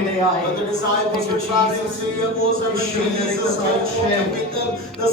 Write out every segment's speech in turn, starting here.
ഇടയായി. When the disciples were traveling to Emmaus and when Jesus came walking with them, the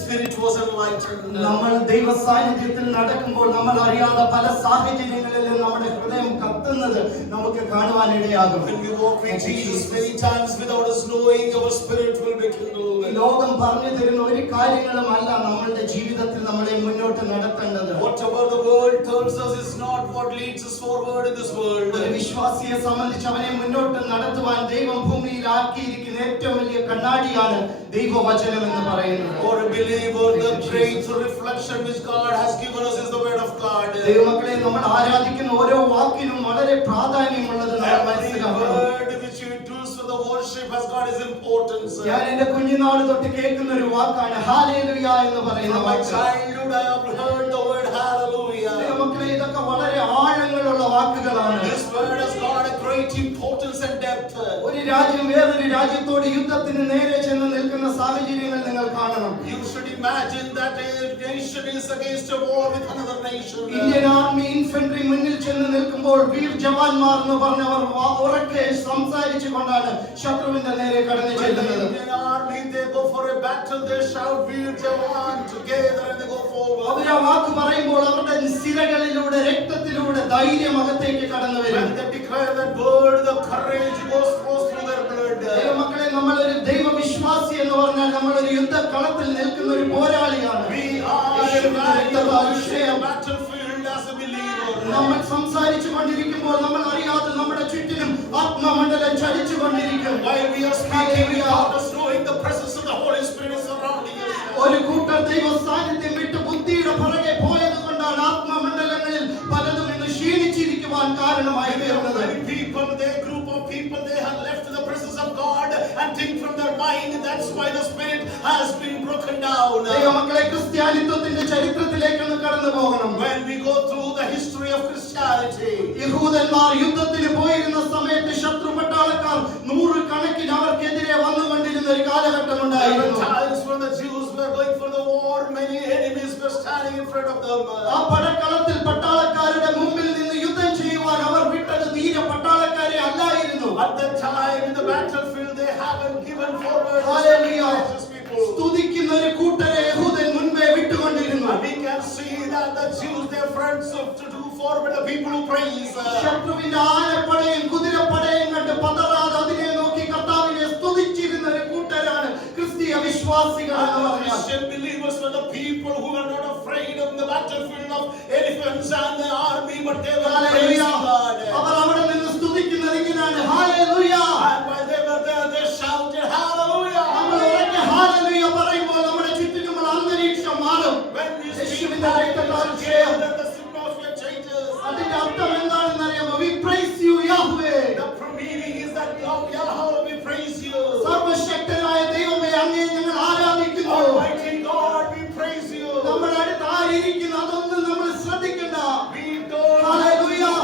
spirit was enlightened. നമ്മൾ ദൈവ സാന്നിധ്യത്തിൽ നടക്കുമ്പോൾ നമ്മൾ അറിയാതെ പല സാഹചര്യങ്ങളിലും നമ്മുടെ ഹൃദയം കത്തുന്നത് നമുക്ക് കാണുവാൻ ഇടയാകും. When we walk with Jesus many times without us knowing, our spirit will be kindled. ലോകം പറഞ്ഞു തരുന്ന ഒരു കാര്യങ്ങളും അല്ല നമ്മളുടെ ജീവിതത്തിൽ നമ്മളെ മുന്നോട്ട് നടത്തേണ്ടത്. Whatever the world tells us is not what leads us forward in this world. ഒരു വിശ്വാസിയെ സംബന്ധിച്ച് അവനെ മുന്നോട്ട് നടത്തുവാൻ ദൈവം ഭൂമിയിൽ ആക്കിയിരിക്കുന്ന ഏറ്റവും വലിയ കണ്ണാടിയാണ് ദൈവവചനം എന്ന് പറയുന്നത്. For a believer, the great reflection which God has given us is the word of God. ദൈവമക്കളെ, നമ്മൾ ആരാധിക്കുന്ന ഓരോ വാക്കിനും വളരെ പ്രാധാന്യമുള്ളത് നമ്മൾ മനസ്സിലാക്കണം. Word which you use for the worship has got its importance. ഞാൻ എന്റെ കുഞ്ഞുനാൾ തൊട്ട് കേൾക്കുന്ന ഒരു വാക്കാണ് ഹല്ലേലൂയ എന്ന് പറയുന്ന വാക്ക്. From my childhood I have heard the word hallelujah. ദൈവമക്കളെ, ഇതൊക്കെ വളരെ ആഴങ്ങളുള്ള വാക്കുകളാണ്. This word has got a great importance and depth. ഒരു രാജ്യം വേറൊരു രാജ്യത്തോട് യുദ്ധത്തിന് നേരെ ചെന്ന് നിൽക്കുന്ന സാഹചര്യങ്ങൾ നിങ്ങൾ കാണണം. You should imagine that a nation is against a war with another nation. Indian army infantry മുന്നിൽ ചെന്ന് നിൽക്കുമ്പോൾ വീർ ജവാന്മാർ എന്ന് പറഞ്ഞവർ ഉറക്കെ സംസാരിച്ചുകൊണ്ടാണ് ശത്രുവിന്റെ നേരെ കടന്നു ചെല്ലുന്നത്. Indian army, they go for a battle, they shout veer jawan together and they go forward. അവർ ആ വാക്ക് പറയുമ്പോൾ അവരുടെ സിരകളിലൂടെ രക്തത്തിലൂടെ ധൈര്യം അകത്തേക്ക് കടന്നു വരും. When they declare that word, the courage flows through their blood. ദൈവമക്കളെ, നമ്മളൊരു ദൈവവിശ്വാസി എന്ന് പറഞ്ഞാൽ നമ്മളൊരു യുദ്ധക്കളത്തിൽ നിൽക്കുന്ന ഒരു പോരാളിയാണ്. We are a battlefield as a believer. നമ്മൾ സംസാരിച്ചു കൊണ്ടിരിക്കുമ്പോൾ നമ്മൾ അറിയാതെ നമ്മുടെ ചുറ്റിനും ആത്മമണ്ഡലം ചലിച്ചുകൊണ്ടിരിക്കും. While we are speaking, without us knowing, the presence of the Holy Spirit is surrounding us. ഒരു കൂട്ടർ ദൈവ സാന്നിധ്യം വിട്ട് ബുദ്ധിയുടെ പുറകെ പോയത് കൊണ്ടാണ് ആത്മമണ്ഡലങ്ങളിൽ പലതും ഇന്ന് ക്ഷീണിച്ചിരിക്കുവാൻ കാരണമായി തീർന്നത്. Many people, their group of people, they have left the presence of God and think from their mind. That's why the spirit has been broken down. ദൈവമക്കളെ, ക്രിസ്ത്യാനിത്വത്തിന്റെ ചരിത്രത്തിലേക്ക് ഒന്ന് കടന്നു പോകണം. When we go through the history of Christianity, യഹൂദന്മാർ യുദ്ധത്തിന് പോയിരുന്ന സമയത്ത് ശത്രു പട്ടാളക്കാർ 100 കണക്കിന് അവർക്കെതിരെ വന്നുകൊണ്ടിരുന്ന ഒരു കാലഘട്ടം ഉണ്ടായിരുന്നു. times when the Jews were going for the war, many enemies were standing in front of them. ആ പടക്കളത്തിൽ പട്ടാളക്കാരുടെ മുമ്പിൽ നിന്ന് യുദ്ധം ചെയ്യുവാൻ അവർ വിട്ടത് തീരെ പട്ടാളക്കാരെ അല്ലായിരുന്നു. At that time in the battlefield, they haven't given forward Hallelujah. people. സ്തുതിക്കുന്ന ഒരു കൂട്ടരെ യഹൂദൻ മുൻപേ വിട്ടുകൊണ്ടിരുന്നു. We can see that the Jews, their friends, to do forward the people who praise. ശത്രുവിന്റെ ആനപ്പടയും കുതിരപ്പടയും കണ്ട് പതറാതെ അതിനെ നോക്കി കർത്താവിനെ സ്തുതിച്ചിരുന്ന ഒരു കൂട്ടരാണ് ക്രിസ്തീയ വിശ്വാസികൾ എന്ന് പറഞ്ഞാൽ. Christian believers were the people who were not afraid of the battlefield of elephants and the army, but they were praising God. അവർ അവിടെ നിന്ന് സ്തുതിക്കുന്നത് ഇങ്ങനെയാണ്, hallelujah. And while they were there, they shouted hallelujah. നമ്മൾ ഉറക്കെ hallelujah പറയുമ്പോൾ നമ്മുടെ ചുറ്റിനുമുള്ള അന്തരീക്ഷം മാറും. When we speak യേശുവിന്റെ രക്തത്താൽ that ക്ഷയം. the atmosphere changes. അതിന്റെ അർത്ഥം എന്താണെന്ന് അറിയാമോ? We praise you, Yahweh. The meaning is that Yahweh, we praise you. സർവശക്തനായ ദൈവമേ, അങ്ങയെ ഞങ്ങൾ ആരാധിക്കുന്നു. Almighty God, we praise you. നമ്മുടെ അടുത്ത് ആരിയിരിക്കുന്നു അതൊന്നും നമ്മൾ ശ്രദ്ധിക്കണ്ട. We don't Hallelujah.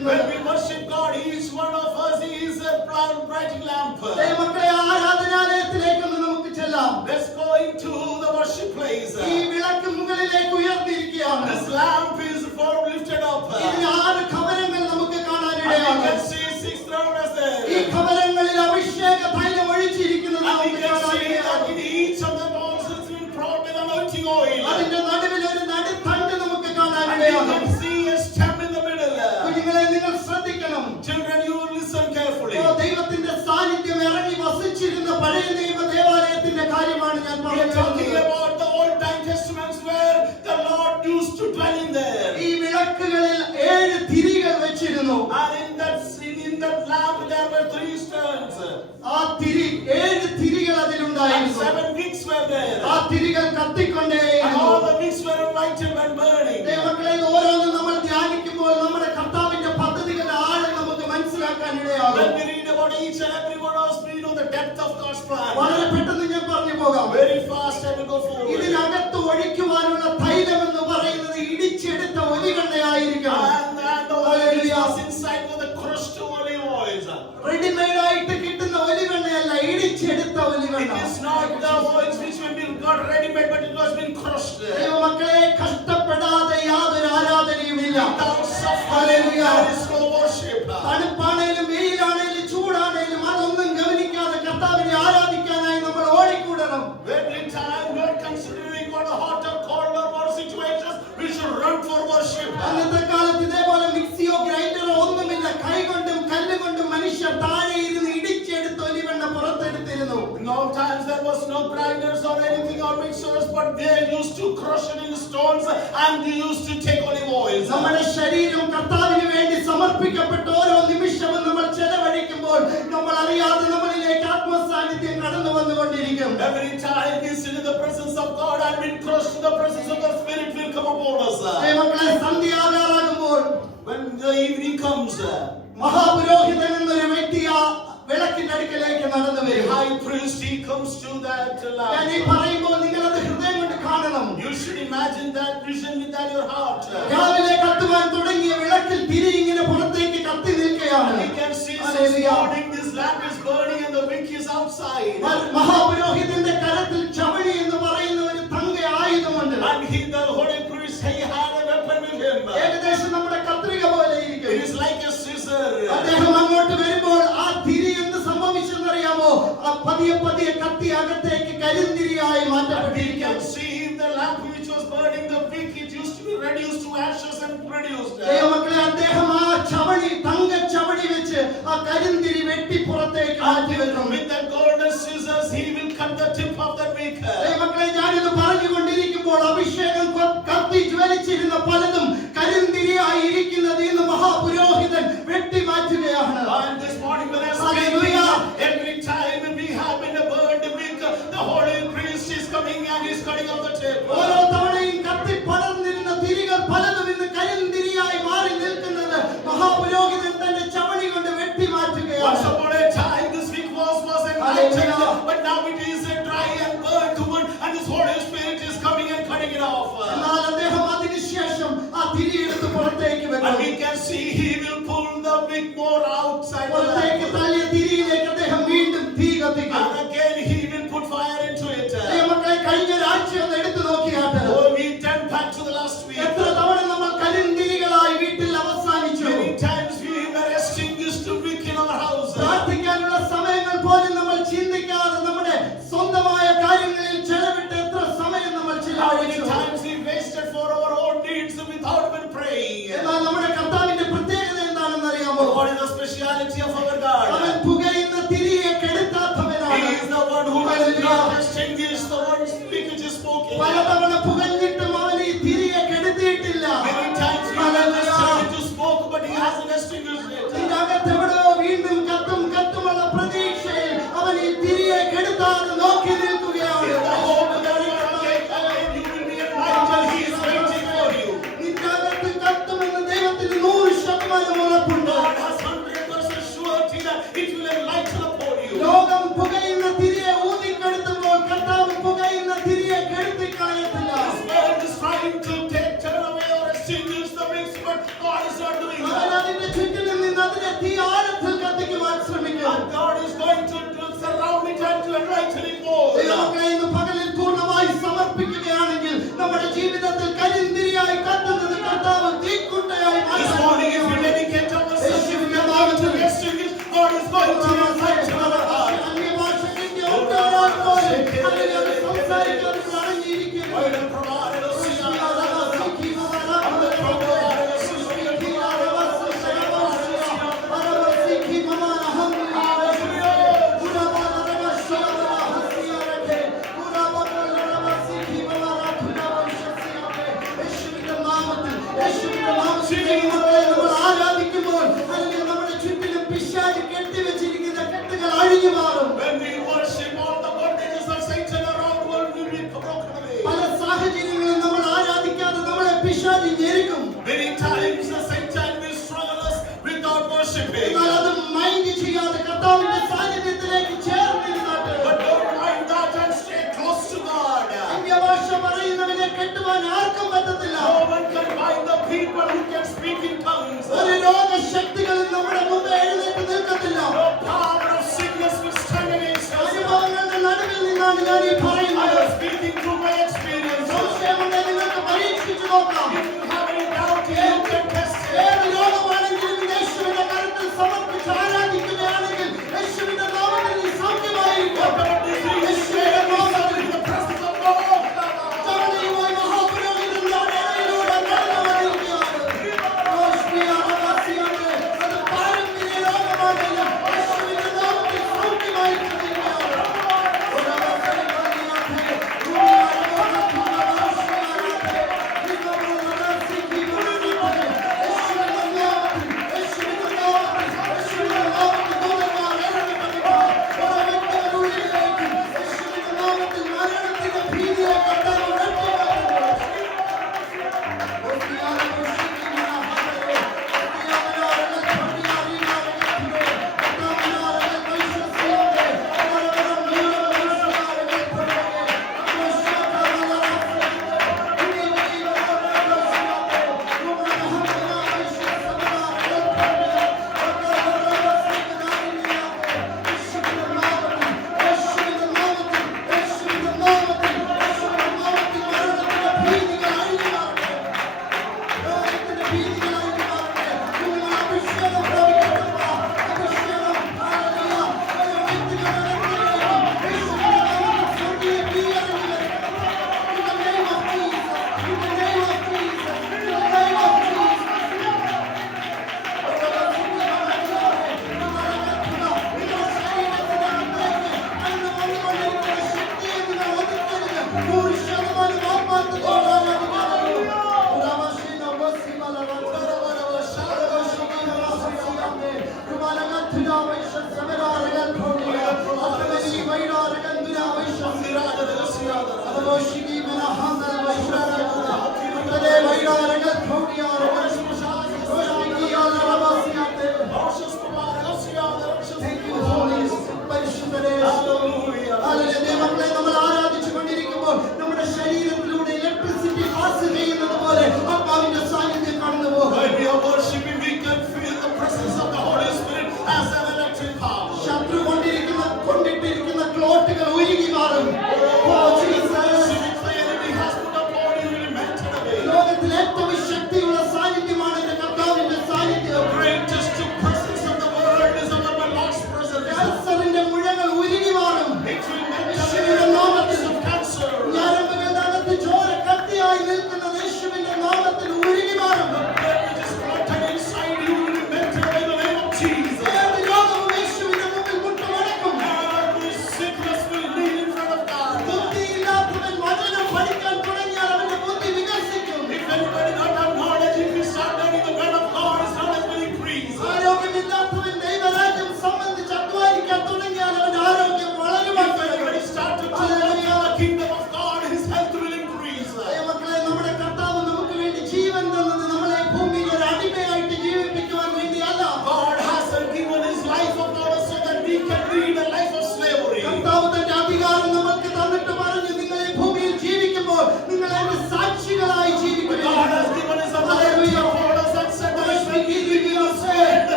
ആരാധിക്കുന്നത്. When we worship God, each one of us is a bright lamp. ദൈവമക്കളെ, ആരാധനാലയത്തിലേക്കൊന്ന് നമുക്ക് ചെല്ലാം. Let's go into the worship place. ഈ വിളക്ക് മുകളിലേക്ക് ഉയർത്തിയിരിക്കുകയാണ്. This lamp is lifted up. ഇതിൽ 6 ഖബരങ്ങൾ നമുക്ക് And we കാണാനിടയാണ്. can see 6 thrones there. ഈ ഖബരങ്ങളിൽ അഭിഷേക തൈലം ഒഴിച്ചിരിക്കുന്നത് And we നമുക്ക് can see that കാണാനിടയാണ്. in each of the bowls has been poured with anointing oil. അതിന്റെ നടുവിൽ ഒരു നടുത്തണ്ട് നമുക്ക് And we കാണാനിടയാണ്. can see a stem in the middle. കുഞ്ഞുങ്ങളെ, നിങ്ങൾ ശ്രദ്ധിക്കണം. Children, you listen carefully. ദൈവത്തിന്റെ സാന്നിധ്യം ഇറങ്ങി വസിച്ചിരുന്ന പഴയ നിയമ ദേവാലയത്തിന്റെ കാര്യമാണ് ഞാൻ We are talking പറയുന്നത്. about the Old Time Testaments where the Lord used to dwell in there. ഈ വിളക്കുകളിൽ 7 തിരികൾ വെച്ചിരുന്നു. And in that lamp there were 3 stones. ആ 7 തിരികൾ And അതിലുണ്ടായിരുന്നു. 7 wicks were there. ആ തിരികൾ And കത്തിക്കൊണ്ടേയിരുന്നു. all the wicks were lighted and burning. ദൈവമക്കളെ, ഇത് ഓരോന്നും നമ്മൾ ധ്യാനിക്കുമ്പോൾ നമ്മുടെ കർത്താവിന്റെ പദ്ധതികളുടെ ആഴം നമുക്ക് മനസ്സിലാക്കാൻ ഇടയാകും. When we read about each and every one of us, we know the depth of God's plan. വളരെ പെട്ടെന്ന് ഞാൻ പറഞ്ഞു പോകാം. Very fast I will go forward. ഇതിനകത്ത് ഒഴിക്കുവാനുള്ള തൈലം എന്ന് പറയുന്നത് ഇടിച്ചെടുത്ത ഒലിവെണ്ണയായിരിക്കണം. And the oil is inside with the crushed olive oils. Readymade ആയിട്ട് കിട്ടുന്ന ഒലിവെണ്ണയല്ല, ഇടിച്ചെടുത്ത It ഒലിവെണ്ണ. is not the oils which will be got ready-made, but it was been crushed. ദൈവമക്കളെ, കഷ്ടപ്പെടാതെ യാതൊരു ആരാധനയുമില്ല. Without suffering, there is no worship. തണുപ്പാണേലും വെയിലാണേലും ചൂടാണേലും അതൊന്നും ഗവനിക്കാതെ കർത്താവിനെ ആരാധിക്കാനായി നമ്മൾ ഓടിക്കൂടണം. Every time we are considering what a hot or cold or what situations, we should run for worship. അന്നത്തെ കാലത്ത് ഇതേപോലെ മിക്സിയോ ഗ്രൈൻഡറോ ഒന്നുമില്ല. കൈകൊണ്ടും കല്ലുകൊണ്ടും മനുഷ്യർ താഴെ ഇരുന്ന് ഇടിച്ചെടുത്ത് ഒലിവെണ്ണ പുറത്തെടുത്തിരുന്നു. No times there was no grinders or anything or mixers, but they used to crush it in stones and they used to take olive oils. നമ്മുടെ ശരീരം കർത്താവിന് വേണ്ടി സമർപ്പിക്കപ്പെട്ട ഓരോ നിമിഷവും നമ്മൾ ചെലവഴിക്കുമ്പോൾ നമ്മൾ അറിയാതെ നമ്മളിലേക്ക് ആത്മസാന്നിധ്യം കടന്നു വന്നുകൊണ്ടിരിക്കും. Every time we sit in the presence of God and we trust in the presence of the Spirit will come upon us. ദൈവമക്കളെ, സന്ധ്യാകാലമാകുമ്പോൾ When the evening comes, മഹാപുരോഹിതൻ എന്നൊരു വ്യക്തി ആ വിളക്കിന്റെ അടുക്കലേക്ക് നടന്നു the വരും. high priest, he comes to that ഞാൻ ഈ lamp. പറയുമ്പോൾ നിങ്ങൾ അത് ഹൃദയം കൊണ്ട് കാണണം. You should imagine that vision with that your heart. രാവിലെ കത്തുവാൻ തുടങ്ങിയ വിളക്കിൽ തിരി ഇങ്ങനെ പുറത്തേക്ക് കത്തി നിൽക്കുകയാണ്. We can see since Hallelujah. morning this lamp is burning and the wick is outside. മഹാപുരോഹിതന്റെ കരത്തിൽ ചവണി എന്ന് പറയുന്ന ഒരു തങ്ക ആയുധമുണ്ട്. And the holy priest, he had a weapon with him. ഏകദേശം നമ്മുടെ കത്രിക പോലെ ഇരിക്കും. It is like a scissor. അദ്ദേഹം അങ്ങോട്ട് വരുമ്പോൾ ആ തിരി എന്ത് സംഭവിച്ചെന്നറിയാമോ? ആ പതിയെ പതിയെ കത്തി അകത്തേക്ക് കരിന്തിരിയായി We മാറ്റപ്പെട്ടിരിക്കും. can see the lamp which was burning, the wick, it used to be reduced to ashes and produced. ദൈവമക്കളെ, അദ്ദേഹം ആ ചവണി, തങ്ക ചവണി വെച്ച് ആ കരിന്തിരി വെട്ടി പുറത്തേക്ക് മാറ്റി വെക്കും. With the golden scissors, he will cut the tip of the wick. ദൈവമക്കളെ, ഞാനിത് പറഞ്ഞുകൊണ്ടിരിക്കുമ്പോൾ അഭിഷേകം കത്തി ജ്വലിച്ചിരുന്ന പലതും കരിന്തിരിയായി ഇരിക്കുന്നത് ഇന്ന് മഹാപുരോഹിതൻ വെട്ടി മാറ്റുകയാണ്. And this morning when I speak, Hallelujah. every time we have been a burned wick, the holy priest is coming and he's cutting off the tip. ഓരോ തവണയും കത്തി പടർന്നിരുന്ന തിരികൾ പലതും ഇന്ന് കരിന്തിരിയായി മാറി നിൽക്കുന്നത് മഹാപുരോഹിതൻ തന്റെ ചവണി കൊണ്ട് വെട്ടി Once മാറ്റുകയാണ്. upon a time this wick was enlightened, but now it is a dry and burnt wood, and this Holy Spirit is coming and cutting it off. എന്നാൽ അദ്ദേഹം അതിനുശേഷം ആ തിരി എടുത്ത് പുറത്തേക്ക് And വെക്കും. we can see he will pull the wick more outside the പുറത്തേക്ക് lamp. തള്ളിയ തിരിയിലേക്ക് അദ്ദേഹം വീണ്ടും തീ കത്തിക്കും. And again he will put fire into it. ദൈവമക്കളെ, കഴിഞ്ഞ ഒരാഴ്ച ഒന്ന് എടുത്തു നോക്കിയാട്ടെ. Oh, we turn back to the last week. എത്ര തവണ നമ്മൾ കരിന്തിരികളായി വീട്ടിൽ അവസാനിച്ചു. Many times we were extinguished to wick in our house. പ്രാർത്ഥിക്കാനുള്ള സമയങ്ങൾ പോലും നമ്മൾ ചിന്തിക്കാതെ നമ്മുടെ സ്വന്തമായ കാര്യങ്ങളിൽ ചെലവിട്ട് എത്ര സമയം നമ്മൾ How many ചിലവഴിച്ചു. times we wasted for our own needs without even praying. എന്നാൽ നമ്മുടെ കർത്താവിന്റെ പ്രത്യേകത എന്താണെന്ന് അറിയാമോ? What is the speciality of our God? അവൻ പുകയുന്ന തിരിയെ കെടുത്താത്തവനാണ്. He is the one who will not extinguish the one which is spoken. പലതവണ പുകഞ്ഞിട്ടും അവൻ ഈ തിരിയെ കെടുത്തിയിട്ടില്ല. Many times we have started to smoke, but he hasn't extinguished it. നിന്റെ അകത്ത് എവിടെയോ വീണ്ടും കത്തുമുള്ള പ്രതീക്ഷയിൽ അവൻ ഈ തിരിയെ കെടുത്താതെ നോക്കി നിൽക്കുകയാണ്. The hope that you are alive and you will be enlightened, he is waiting for you. നിന്റെ അകത്ത് കത്തുമെന്ന് ദൈവത്തിന് 100% ഉറപ്പുണ്ട്. God has 100% surety ദൈവമക്കളെ ഇന്ന് പകലിൽ പൂർണ്ണമായി സമർപ്പിക്കുകയാണെങ്കിൽ നമ്മുടെ ജീവിതത്തിൽ കരിന്തിരിയായി കത്തുന്നത് കർത്താവ് തീക്കുണ്ടയായി This morning, if we dedicate ourselves, if we are going to rest in it, God is going to reflect in our heart. ആരാധിക്കുമ്പോൾ അല്ലെങ്കിൽ നമ്മുടെ ചുറ്റിലും പിശാച് കെട്ടിവെച്ചിരിക്കുന്ന കെട്ടുകൾ അഴിഞ്ഞു മാറും. When we worship, all the bondages of Satan around world will be broken away. പല സാഹചര്യങ്ങളിൽ നമ്മൾ ആരാധിക്കാതെ നമ്മളെ പിശാച് ഞെരുക്കും. Many times the Satan will struggle us without worshiping. എന്നാൽ അത് മൈൻഡ് ചെയ്യാതെ കർത്താവിന്റെ സാന്നിധ്യത്തിലേക്ക് ചേർന്നിരുന്നാട്ടെ. But don't mind that and stay close to God. അന്യഭാഷ പറയുന്നവനെ കെട്ടുവാൻ ആർക്കും പറ്റത്തില്ല. No one can bind the people who can speak in tongues. ഒരു രോഗശക്തികളും നമ്മുടെ മുമ്പ് എഴുന്നേറ്റ് നിൽക്കത്തില്ല. No power of sickness will stand against us. അനുഭവങ്ങളുടെ നടുവിൽ നിന്നാണ് ഞാൻ ഈ I പറയുന്നത്. am speaking through my experience. സംശയമുണ്ടെങ്കിൽ നിങ്ങൾക്ക് പരീക്ഷിച്ചു നോക്കാം. If you have any doubt, you can test it. ഏത് രോഗമാണെങ്കിലും യേശുവിന്റെ കരത്തിൽ സമർപ്പിച്ച് ആരാധിക്കുകയാണെങ്കിൽ യേശുവിന്റെ നാമത്തിൽ നീ സൗഖ്യമായിരിക്കും. Whatever disease you may have, in the presence of God. ജനതയുമായി മഹാപുരോഹിതന്മാരുടെ ഇടയിലൂടെ നടന്നു വരികയാണ്.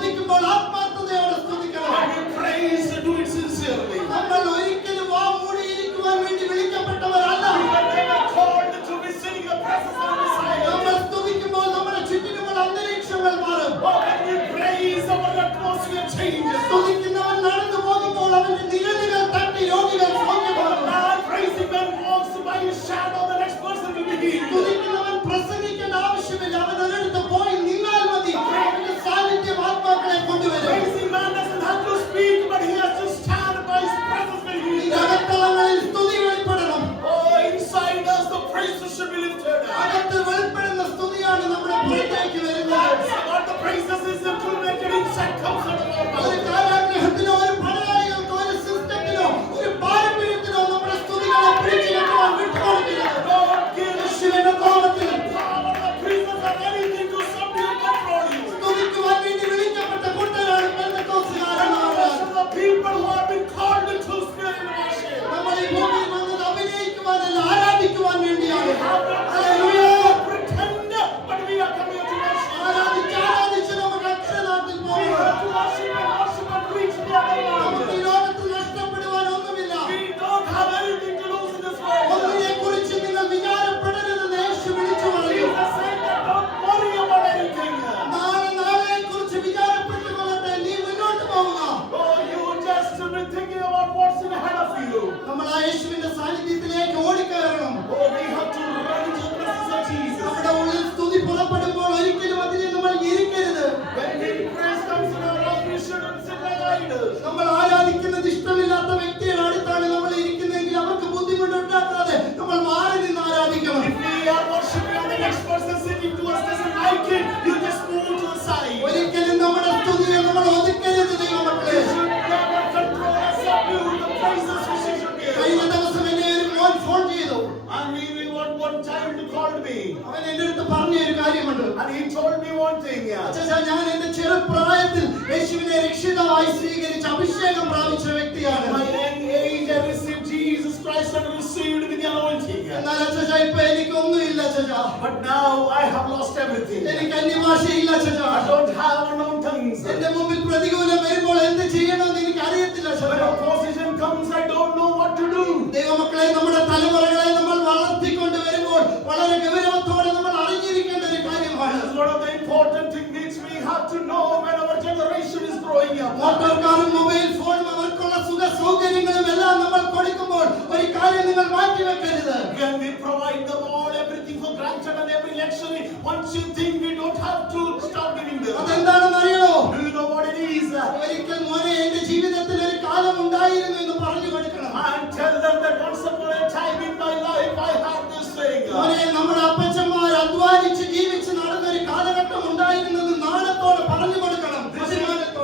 സ്തുതിക്കുമ്പോൾ ആത്മാർത്ഥതയോടെ സ്തുതിക്കണം. When we praise, do it sincerely. നമ്മൾ ഒരിക്കലും വാ മൂടിയിരിക്കുവാൻ വേണ്ടി വിളിക്കപ്പെട്ടവരല്ല. We are called to be sitting in the presence of the Messiah. നമ്മൾ സ്തുതിക്കുമ്പോൾ നമ്മുടെ ചുറ്റിനുമുള്ള അന്തരീക്ഷങ്ങൾ മാറും. Oh, when we praise, our atmosphere changes. സ്തുതിക്കുന്നവൻ നടന്നു പോകുമ്പോൾ അവന്റെ നിഴലുകൾ തട്ടി രോഗികൾ സൗഖ്യമാകും. Praising man walks by his shadow, the next person will be healed. സ്തുതിക്കുന്നവൻ പ്രസംഗിക്കേണ്ട ആവശ്യമില്ല. അവൻ ഒരിടത്ത് പോയി നിന്നാൽ മതി. അവന്റെ സാന്നിധ്യം ആത്മാക്കളെ കൊണ്ടുവരും. Praising man doesn't have to speak, but he has to stand by his presence when he is there. അകത്തളങ്ങളിൽ സ്തുതി വെളിപ്പെടണം. Oh, inside us the praises should be lifted up. അകത്ത് വെളിപ്പെടുന്ന സ്തുതിയാണ് നമ്മുടെ പുറത്തേക്ക് വരുന്നത്. What the praises is implemented inside comes out of our ഒരു mouth. കാലാഗ്രഹത്തിനോ ഒരു പടയാളികൾക്കോ ഒരു സിസ്റ്റത്തിനോ ഒരു പാരമ്പര്യത്തിനോ നമ്മുടെ സ്തുതികളെ പിടിച്ചു കെട്ടുവാൻ വിട്ടുകൊടുക്കരുത്. Lord, give us യേശുവിന്റെ നാമത്തിൽ the power of praises or anything to subdue and control you. സ്തുതിക്കുവാൻ വേണ്ടി വിളിക്കപ്പെട്ട കൂട്ടരാണ് പെന്തക്കോസ്തുകാരന്മാർ. The people who have been called to spirit and worship. നമ്മൾ ഈ ഭൂമിയിൽ വന്നത് അഭിനയിക്കുവാനല്ല, ആരാധിക്കുവാൻ വേണ്ടിയാണ്. We have pretend, but we are coming to worship. ആരാധിച്ച് നമുക്ക് അക്കരെ നാട്ടിൽ We പോകണം. have to worship and reach the other നമുക്ക് ഈ world. ലോകത്ത് നഷ്ടപ്പെടുവാൻ ഒന്നുമില്ല. We don't have anything to lose in this world. ഒന്നിനെക്കുറിച്ച് നിങ്ങൾ വിചാരപ്പെടരുതെന്ന് യേശു വിളിച്ചു പറഞ്ഞു. Jesus said that don't worry about anything. നാളെക്കുറിച്ച് വിചാരപ്പെട്ടുകൊള്ളട്ടെ, നീ മുന്നോട്ട് പോവുക. Oh, you just be thinking about what's ahead of you. നമ്മൾ ആ യേശുവിന്റെ സാന്നിധ്യത്തിലേക്ക് ഓടിക്കയറണം. Oh, we have to run into the presence of Jesus. നമ്മുടെ ഉള്ളിൽ സ്തുതി പുറപ്പെടുമ്പോൾ ഒരിക്കലും അതിനെ നമ്മൾ ഇരിക്കരുത്. When His praise comes in our life, we shouldn't sit like idols. നമ്മൾ ആരാധിക്കുന്നത് ഇഷ്ടമില്ലാത്ത വ്യക്തിയുടെ അടുത്താണ് നമ്മൾ ഇരിക്കുന്നതെങ്കിൽ അവർക്ക് ബുദ്ധിമുട്ടുണ്ടാക്കാതെ നമ്മൾ മാറി നിന്ന് ആരാധിക്കണം. If we are worshiping and the next person sitting to us doesn't like it, you just move to the side. ഒരിക്കലും നമ്മുടെ സ്തുതിയെ നമ്മൾ ഒതുക്കരുത് ദൈവമക്കളെ. You should never control or subdue the praises which you should give. കഴിഞ്ഞ ദിവസം എന്നെ ഒരു മോൻ phone ചെയ്തു. And he one child called me. അവൻ എന്റെ അടുത്ത് പറഞ്ഞ ഒരു കാര്യമുണ്ട്. And he told me one thing. അച്ഛാ, ഞാൻ എന്റെ ചെറുപ്രായത്തിൽ യേശുവിനെ രക്ഷിതാവായി സ്വീകരിച്ച് അഭിഷേകം പ്രാപിച്ച വ്യക്തിയാണ്. My young age, I received Jesus Christ and received with the anointing. എന്നാൽ അച്ഛാ ഇപ്പൊ എനിക്കൊന്നുമില്ല അച്ഛാ. But now I have lost everything. എനിക്ക് അന്യഭാഷയില്ല അച്ഛാ. I don't have unknown tongues. എന്റെ മുമ്പിൽ പ്രതികൂലം വരുമ്പോൾ എന്ത് ചെയ്യണമെന്ന് എനിക്ക് അറിയത്തില്ല When അച്ഛാ. opposition comes, I don't know what to do. ദൈവമക്കളെ, നമ്മുടെ തലമുറകളെ നമ്മൾ വളർത്തിക്കൊണ്ട് വരുമ്പോൾ വളരെ ഗൗരവത്തോടെ നമ്മൾ അറിഞ്ഞിരിക്കേണ്ട ഒരു കാര്യമാണ്. This is one of the important things which we have to know when our generation is growing up. Motor കാറും മൊബൈൽ ഫോണും അവർക്കുള്ള സുഖ സൗകര്യങ്ങളും എല്ലാം നമ്മൾ കൊടുക്കുമ്പോൾ ഒരു കാര്യം നിങ്ങൾ മാറ്റിവെക്കരുത്. When we provide them all everything for granted and every luxury, once you think we don't have to stop giving them. അതെന്താണെന്ന് അറിയണോ? Do you know what it is? ഒരിക്കൽ മോനെ എന്റെ ജീവിതത്തിൽ ഒരു കാലം ഉണ്ടായിരുന്നു എന്ന് പറഞ്ഞു കൊടുക്കണം. And tell them that once upon a time in my life I had this thing. മോനെ, നമ്മുടെ അപ്പച്ചന്മാർ അധ്വാനിച്ച് ജീവിച്ച് നടന്നൊരു കാലഘട്ടം ഉണ്ടായിരുന്നത് നാണത്തോടെ പറഞ്ഞു കൊടുക്കണം.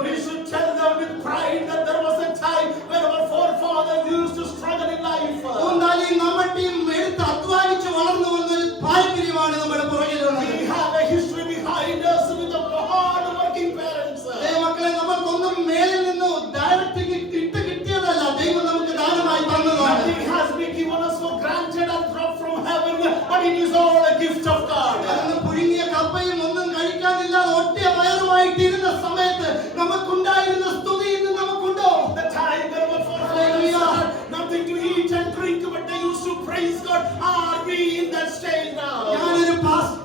We should tell them with pride that there was a time when our forefathers used to struggle in life. പൂന്താലിയും നമ്മട്ടിയും എടുത്ത് അധ്വാനിച്ച് വളർന്നു വന്നൊരു പാരമ്പര്യമാണ് നമ്മുടെ പുറകിലുള്ളത്. We have a history behind us with the hard working parents. മക്കളെ, നമുക്കൊന്നും മേലിൽ നിന്ന് ഡയറക്റ്റ് ഇട്ട് കിട്ടിയതല്ല, ദൈവം നമുക്ക് ദാനമായി തന്നതാണ്. Nothing has been given us for granted and dropped from heaven, but it is all a gift of God. അന്ന് പുഴുങ്ങിയ കപ്പയും ഒന്നും കഴിക്കാനില്ലാതെ ഒറ്റ വയറുമായിട്ടിരുന്ന സമയത്ത് നമുക്കുണ്ടായിരുന്ന സ്തുതി ഇന്ന് നമുക്കുണ്ടോ? The time when our forefathers had nothing to eat and drink, but they used to praise God. Are we in that stage now? ഞാനൊരു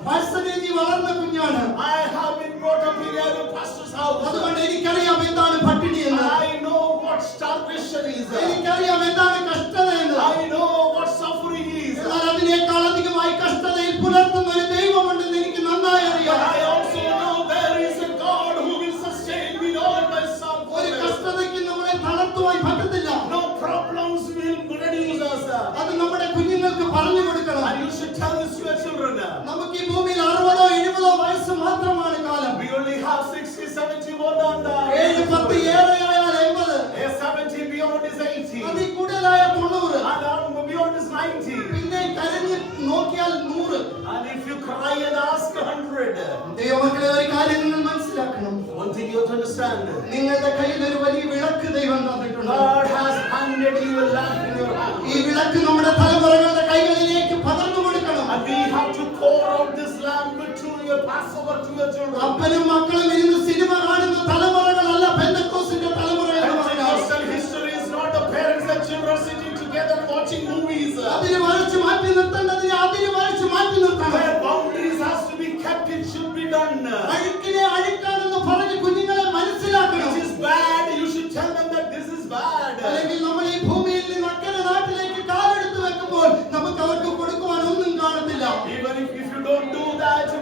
പാഴ്സനേജി വളർന്ന കുഞ്ഞാണ്. I have been brought up in a pastor's house. അതുകൊണ്ട് എനിക്കറിയാം എന്താണ് പട്ടിണി എന്ന്. I know what starvation is. എനിക്കറിയാം എന്താണ് കഷ്ടത എന്ന്. I know what suffering is. എന്നാൽ അതിനേക്കാൾ അധികമായി കഷ്ടതയിൽ പുലർത്തുന്ന ഒരു ദൈവമുണ്ടെന്ന് എനിക്ക് നന്നായി അറിയാം. I also know there is a God who will sustain me all my ഒരു suffering. കഷ്ടതയ്ക്ക് നമ്മളെ തളർത്തുവാൻ പറ്റത്തില്ല. No problems will reduce us. അത് നമ്മുടെ കുഞ്ഞുങ്ങൾക്ക് പറഞ്ഞു കൊടുക്കണം. And you should tell this to your children. നമുക്ക് ഈ ഭൂമിയിൽ 60 70 വയസ്സ് മാത്രമാണ് കാലം. We only have 60, 70 more than that. 7 10 ഏറെയായാൽ 80. 70 beyond is 80. അതിൽ കൂടുതലായ 90. And beyond is 90. പിന്നെ കരഞ്ഞ് നോക്കിയാൽ 100. And if you cry and ask 100. ദൈവമക്കളെ, ഒരു കാര്യം നിങ്ങൾ മനസ്സിലാക്കണം. One thing you have to understand. നിങ്ങളുടെ കയ്യിൽ ഒരു വലിയ വിളക്ക് ദൈവം തന്നിട്ടുണ്ട്. God has handed you a lamp in your hand. ഈ വിളക്ക് നമ്മുടെ തലമുറകളുടെ കൈകളിലേക്ക് പകർന്നു കൊടുക്കണം. And we have to pour out this lamp to your Passover to your children. അപ്പനും മക്കളും ഇരുന്ന് സിനിമ കാണുന്ന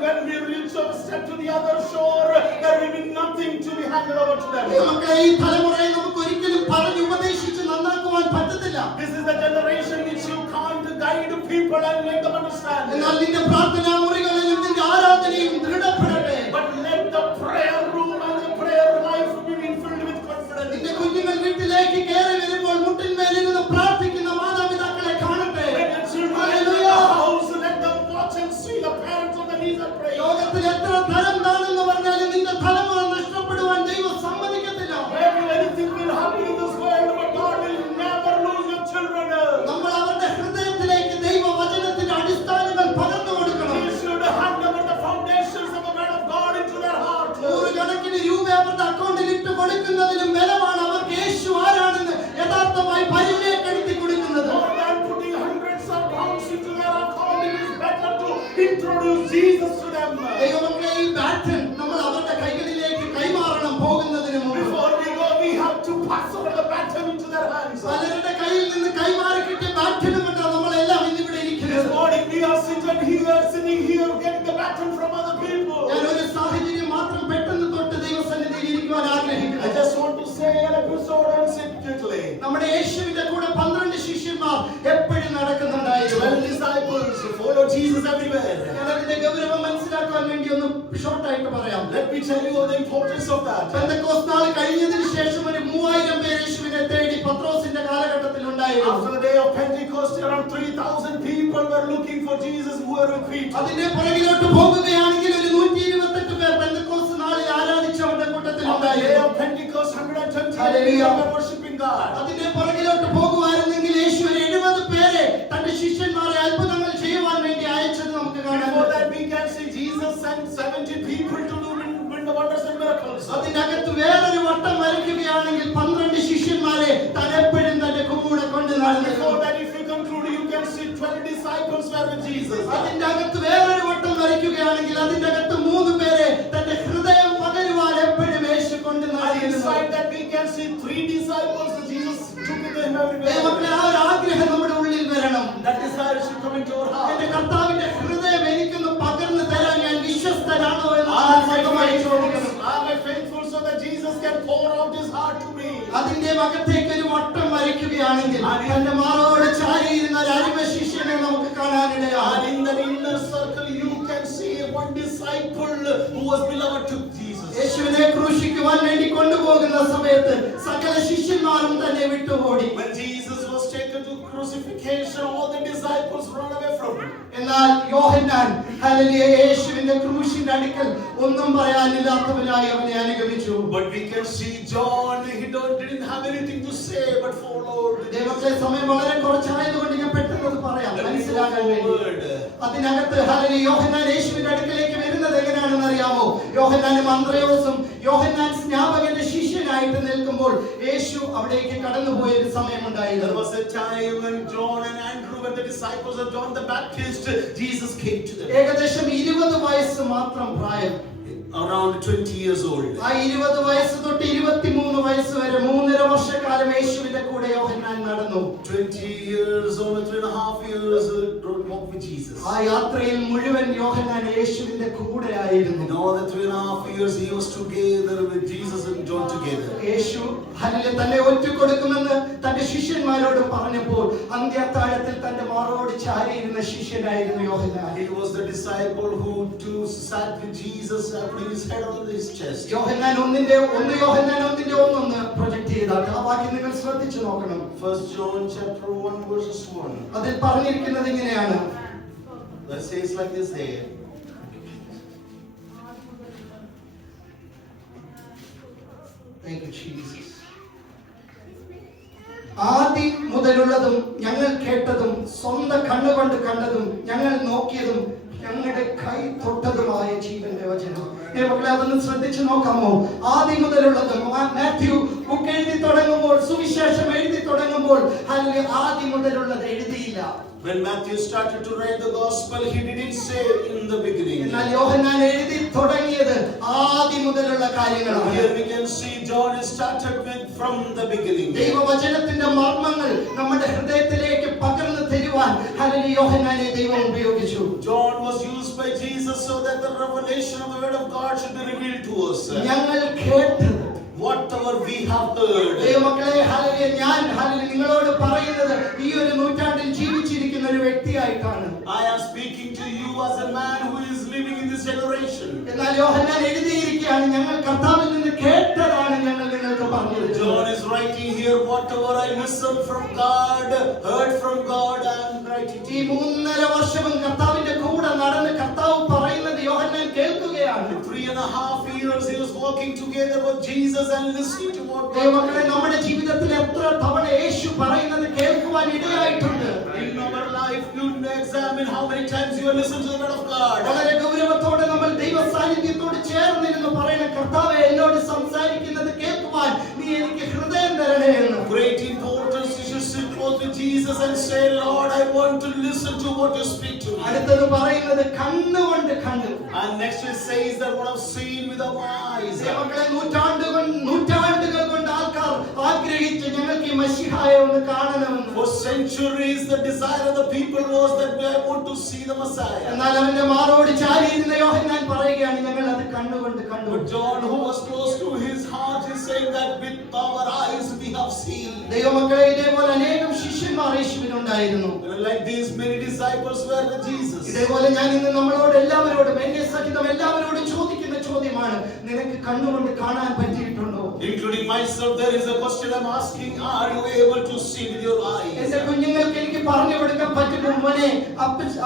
when we reach or step to the other shore, there will be nothing to be handed over to them. മക്കളെ, ഈ തലമുറയെ നമുക്ക് ഒരിക്കലും പറഞ്ഞ് ഉപദേശിച്ച് നന്നാക്കുവാൻ പറ്റത്തില്ല. This is the generation which you can't guide people and make them understand. എന്നാൽ നിന്റെ പ്രാർത്ഥനാ മുറികളിലും നിന്റെ ആരാധനയും ദൃഢപ്പെടട്ടെ. But let the prayer room and the prayer life be filled with confidence. നിന്റെ കുഞ്ഞുങ്ങൾ വീട്ടിലേക്ക് കയറി വരുമ്പോൾ മുട്ടിന്മേലിരുന്ന് പ്രാർത്ഥിക്കുന്ന മാതാപിതാക്കളെ കാണട്ടെ. When the children enter the house, let them watch and see the parents on the knees and pray. ലോകത്തിൽ എത്ര തരം താണെന്ന് പറഞ്ഞാലും നിന്റെ തലമുറ നഷ്ടപ്പെടുവാൻ ദൈവം സമ്മതിക്കത്തില്ല. Maybe anything will happen in this world, but God will never lose your children. നമ്മൾ അവരുടെ ഹൃദയത്തിലേക്ക് ദൈവവചനത്തിന്റെ അടിസ്ഥാനങ്ങൾ പകർന്നു കൊടുക്കണം. We should hand over the foundations of the word of God into their heart. നൂറുകണക്കിന് രൂപ അവരുടെ അക്കൗണ്ടിൽ ഇട്ട് കൊടുക്കുന്നതിലും ബലമാണ് അവർക്ക് യേശു ആരാണെന്ന് യഥാർത്ഥമായി പരിചയപ്പെടുത്തി കൊടുക്കുന്നത്. More than putting hundreds of pounds into their account, it is better to introduce Jesus to them. ദൈവമക്കളെ, ഈ ബാറ്റൺ നമ്മൾ അവരുടെ കൈകളിലേക്ക് കൈമാറണം. പോകുന്നതിന് മുമ്പ് Before we go, we have to pass over the baton into their hands. പലരുടെ കയ്യിൽ നിന്ന് കൈമാറി കിട്ടിയ ബാറ്റനും കൊണ്ടാണ് നമ്മളെല്ലാം ഇന്നിവിടെ This ഇരിക്കുന്നത്. morning we are sitting here, getting the baton from other people. ഞാൻ ഒരു സാഹചര്യം മാത്രം പെട്ടെന്ന് തൊട്ട് ദൈവസന്നിധിയിൽ ഇരിക്കുവാൻ I ആഗ്രഹിക്കുന്നു. just want to say an episode and sit quickly. നമ്മുടെ യേശുവിന്റെ കൂടെ 12 ശിഷ്യന്മാർ എപ്പോഴും നടക്കുന്നുണ്ടായിരുന്നു. 12 disciples who follow Jesus everywhere. ഞാൻ അതിന്റെ ഗൗരവം മനസ്സിലാക്കാൻ വേണ്ടി ഒന്ന് ഷോർട്ടായിട്ട് പറയാം. Let me tell you the importance of that. Pentecost നാൾ കഴിഞ്ഞതിന് ശേഷം ഒരു 3000 പേർ യേശുവിനെ തേടി പത്രോസിന്റെ കാലഘട്ടത്തിൽ ഉണ്ടായിരുന്നു. After the day of Pentecost, around 3,000 people were looking for Jesus who were in Crete. അതിന്റെ പുറകിലോട്ട് പോകുകയാണെങ്കിൽ ഒരു 128 പേർ പെന്തക്കോസ്ത് നാളിൽ ആരാധിച്ചവരുടെ കൂട്ടത്തിൽ On the day ഉണ്ടായിരുന്നു. of Pentecost, 120 Hallelujah. people were worshiping God. അതിന്റെ പുറകിലോട്ട് പോകുമായിരുന്നെങ്കിൽ യേശു ഒരു 70 പേരെ തന്റെ ശിഷ്യന്മാരെ അത്ഭുതങ്ങൾ ചെയ്യുവാൻ വേണ്ടി അയച്ചത് നമുക്ക് കാണാൻ Before പറ്റും. that, we can see Jesus sent 70 people to do wonders and miracles. അതിനകത്ത് വേറൊരു വട്ടം വരയ്ക്കുകയാണെങ്കിൽ 12 ശിഷ്യന്മാരെ താൻ എപ്പോഴും തന്റെ കൂടെ കൊണ്ട് നടന്നു. Before that, if you conclude, you can see 12 disciples were with Jesus. അതിന്റെ അകത്ത് വേറൊരു വട്ടം വരയ്ക്കുകയാണെങ്കിൽ അതിന്റെ അകത്ത് 3 പേരെ തന്റെ ഹൃദയം പകരുവാൻ എപ്പോഴും യേശു കൊണ്ട് And നടന്നു. inside that, we can see 3 disciples that Jesus took with him everywhere. ദൈവമക്കളെ, ആ ഒരു ആഗ്രഹം നമ്മുടെ ഉള്ളിൽ വരണം. That desire should come into our heart. എന്റെ കർത്താവിന്റെ ഹൃദയം എനിക്കൊന്ന് പകർന്നു തരാൻ ഞാൻ വിശ്വസ്തനാണോ എന്ന് Am സ്വന്തമായി ചോദിക്കണം. I faithful so that Jesus can pour out his heart to me? അതിന്റെ അകത്തേക്ക് ഒരു വട്ടം വരയ്ക്കുകയാണെങ്കിൽ തന്റെ മാറോട് ചാരിയിരുന്ന ഒരു അടിമ ശിഷ്യനെ നമുക്ക് കാണാനിടയാണ്. And in the inner circle, you can see one disciple who was beloved to Jesus. യേശുവിനെ ക്രൂശിക്കുവാൻ വേണ്ടി കൊണ്ടുപോകുന്ന സമയത്ത് സകല ശിഷ്യന്മാരും തന്നെ വിട്ടുപോടി. When Jesus was taken to crucifixion, all the disciples ran away from him. എന്നാൽ യോഹന്നാൻ ഹല്ലേലൂയ യേശുവിന്റെ ക്രൂശിന്റെ അടുക്കൽ ഒന്നും പറയാനില്ലാത്തവനായി അവനെ അനുഗമിച്ചു. But we can see John, he didn't have anything to say but followed. ദൈവത്തെ സമയം വളരെ കുറച്ചായതുകൊണ്ട് ഞാൻ പെട്ടെന്ന് പറയാം മനസ്സിലാക്കാൻ വേണ്ടി. Word. അതിനകത്ത് ഹല്ലേലൂയ യോഹന്നാൻ യേശുവിന്റെ അടുക്കലേക്ക് വരുന്നത് എങ്ങനെയാണെന്ന് അറിയാമോ? യോഹന്നാനും അന്ത്രയോസും യോഹന്നാൻ സ്നാപകന്റെ ശിഷ്യനായിട്ട് നിൽക്കുമ്പോൾ യേശു അവിടേക്ക് കടന്നുപോയ ഒരു സമയമുണ്ടായിരുന്നു. There was a time when John and Andrew were the disciples of John the Baptist. Jesus came to them. ഏകദേശം 20 വയസ്സ് മാത്രം പ്രായം. Around 20 years old. ആ 20 വയസ്സ് തൊട്ട് 23 വയസ്സ് വരെ 3.5 വർഷക്കാലം യേശുവിന്റെ കൂടെ യോഹന്നാൻ നടന്നു. 20 years or 3.5 years walk with Jesus. ആ യാത്രയിൽ മുഴുവൻ യോഹന്നാൻ യേശുവിന്റെ കൂടെ ആയിരുന്നു. In all the 3.5 years he was together with Jesus and John together. Yeshu hallelujah തന്നെ ഒറ്റുകൊടുക്കുമെന്ന് തന്റെ ശിഷ്യന്മാരോട് പറഞ്ഞപ്പോൾ അന്ത്യത്താഴത്തിൽ തന്റെ മാറോട് ചാരിയിരുന്ന ശിഷ്യനായിരുന്നു Yohannan. He was the disciple who too sat with Jesus and put his head on his chest. Yohannan 1:1 project ചെയ്താൽ ആ വാക്യം നിങ്ങൾ ശ്രദ്ധിച്ചു നോക്കണം. 1 John chapter 1 verses 1. അതിൽ പറഞ്ഞിരിക്കുന്നത് ഇങ്ങനെയാണ്. That says like this there. Thank you, Jesus. ആദി മുതലുള്ളതും ഞങ്ങൾ കേട്ടതും സ്വന്തം കണ്ണുകൊണ്ട് കണ്ടതും ഞങ്ങൾ നോക്കിയതും ഞങ്ങളുടെ കൈ തൊട്ടതുമായ ജീവന്റെ വചനം. മക്കളെ, അതൊന്ന് ശ്രദ്ധിച്ചു നോക്കാമോ? ആദി മുതലുള്ളതും മാത്യു ബുക്ക് എഴുതി തുടങ്ങുമ്പോൾ, സുവിശേഷം എഴുതി തുടങ്ങുമ്പോൾ ആദി മുതലുള്ളത് എഴുതിയില്ല. When Matthew started to write the gospel, he didn't say in the beginning. എന്നാൽ യോഹന്നാൻ എഴുതി തുടങ്ങിയത് ആദി മുതലുള്ള കാര്യങ്ങളാണ്. Here we can see John started with from the beginning. ദൈവവചനത്തിന്റെ മർമ്മങ്ങൾ നമ്മുടെ ഹൃദയത്തിലേക്ക് പകർന്നു തരുവാൻ ഹല്ലേലൂയ യോഹന്നാനെ ദൈവം ഉപയോഗിച്ചു. John was used by Jesus so that that the revelation of the word of God should be revealed to us. ഞങ്ങൾ കേട്ടത് Whatever we have heard. ദൈവമക്കളെ, ഹല്ലേലൂയ, ഞാൻ ഹല്ലേലൂയ നിങ്ങളോട് പറയുന്നത് ഈ ഒരു നൂറ്റാണ്ടിൽ ജീവിച്ചിരിക്കുന്ന ഒരു വ്യക്തിയായിട്ടാണ്. I am speaking to you as a man who is living in this generation. എന്നാൽ യോഹന്നാൻ എഴുതിയിരിക്കുകയാണ്, ഞങ്ങൾ കർത്താവിൽ നിന്ന് കേട്ടതാണ് ഞങ്ങൾ നിങ്ങൾക്ക് പറഞ്ഞത്. John is writing here, whatever I listened from God, heard from God, I am writing to ഈ you. 3.5 വർഷവും കർത്താവിന്റെ കൂടെ നടന്ന് കർത്താവ് പറയുന്നത് യോഹന്നാൻ കേൾക്കുകയാണ്. 3.5 years he was walking together with Jesus and listening to what God ദൈവമക്കളെ, said. നമ്മുടെ ജീവിതത്തിൽ എത്ര തവണ യേശു പറയുന്നത് കേൾക്കുവാൻ ഇടയായിട്ടുണ്ട്. In our life, you examine how many times you have listened to the word of God. വളരെ ഗൗരവത്തോടെ നമ്മൾ ദൈവ സാന്നിധ്യത്തോട് ചേർന്നിരുന്ന് പറയുന്ന, കർത്താവേ, എന്നോട് സംസാരിക്കുന്നത് കേൾക്കുവാൻ നീ എനിക്ക് ഹൃദയം തരണേ എന്ന്. Great importance, you should sit close to Jesus and say, Lord, I want to listen to what you speak to me. അടുത്തത് പറയുന്നത് കണ്ണുകൊണ്ട് കണ്ടു. And next it says that what I've seen with our eyes. ദൈവമക്കളെ, നൂറ്റാണ്ടുകൾ കൊണ്ട് ആൾക്കാർ ആഗ്രഹിച്ചു ഞങ്ങൾക്ക് ഈ മശിഹായെ ഒന്ന് കാണണമെന്ന്. For centuries the desire of the people was that they want to see the Messiah. എന്നാൽ അവന്റെ മാറോട് ചാരിയിരുന്ന യോഹന്നാൻ പറയുകയാണ്, ഞങ്ങൾ അത് കണ്ണുകൊണ്ട് കണ്ടു. But John, who was close to his heart, is saying that with our eyes we have seen. ദൈവമക്കളെ, ഇതേപോലെ അനേകം ശിഷ്യന്മാർ യേശുവിനുണ്ടായിരുന്നു. Like these many disciples were with Jesus. ഇതേപോലെ ഞാൻ ഇന്ന് നമ്മളോട് എല്ലാവരോടും എന്നെ സഹിതം എല്ലാവരോടും ചോദിക്കുന്ന ചോദ്യമാണ്, നിനക്ക് കണ്ണുകൊണ്ട് കാണാൻ പറ്റിയിട്ടുണ്ടോ? Including myself, there is a question I'm asking, are you able to see with your eyes? എന്റെ കുഞ്ഞുങ്ങൾക്ക് എനിക്ക് പറഞ്ഞു കൊടുക്കാൻ പറ്റുമോ, മോനെ,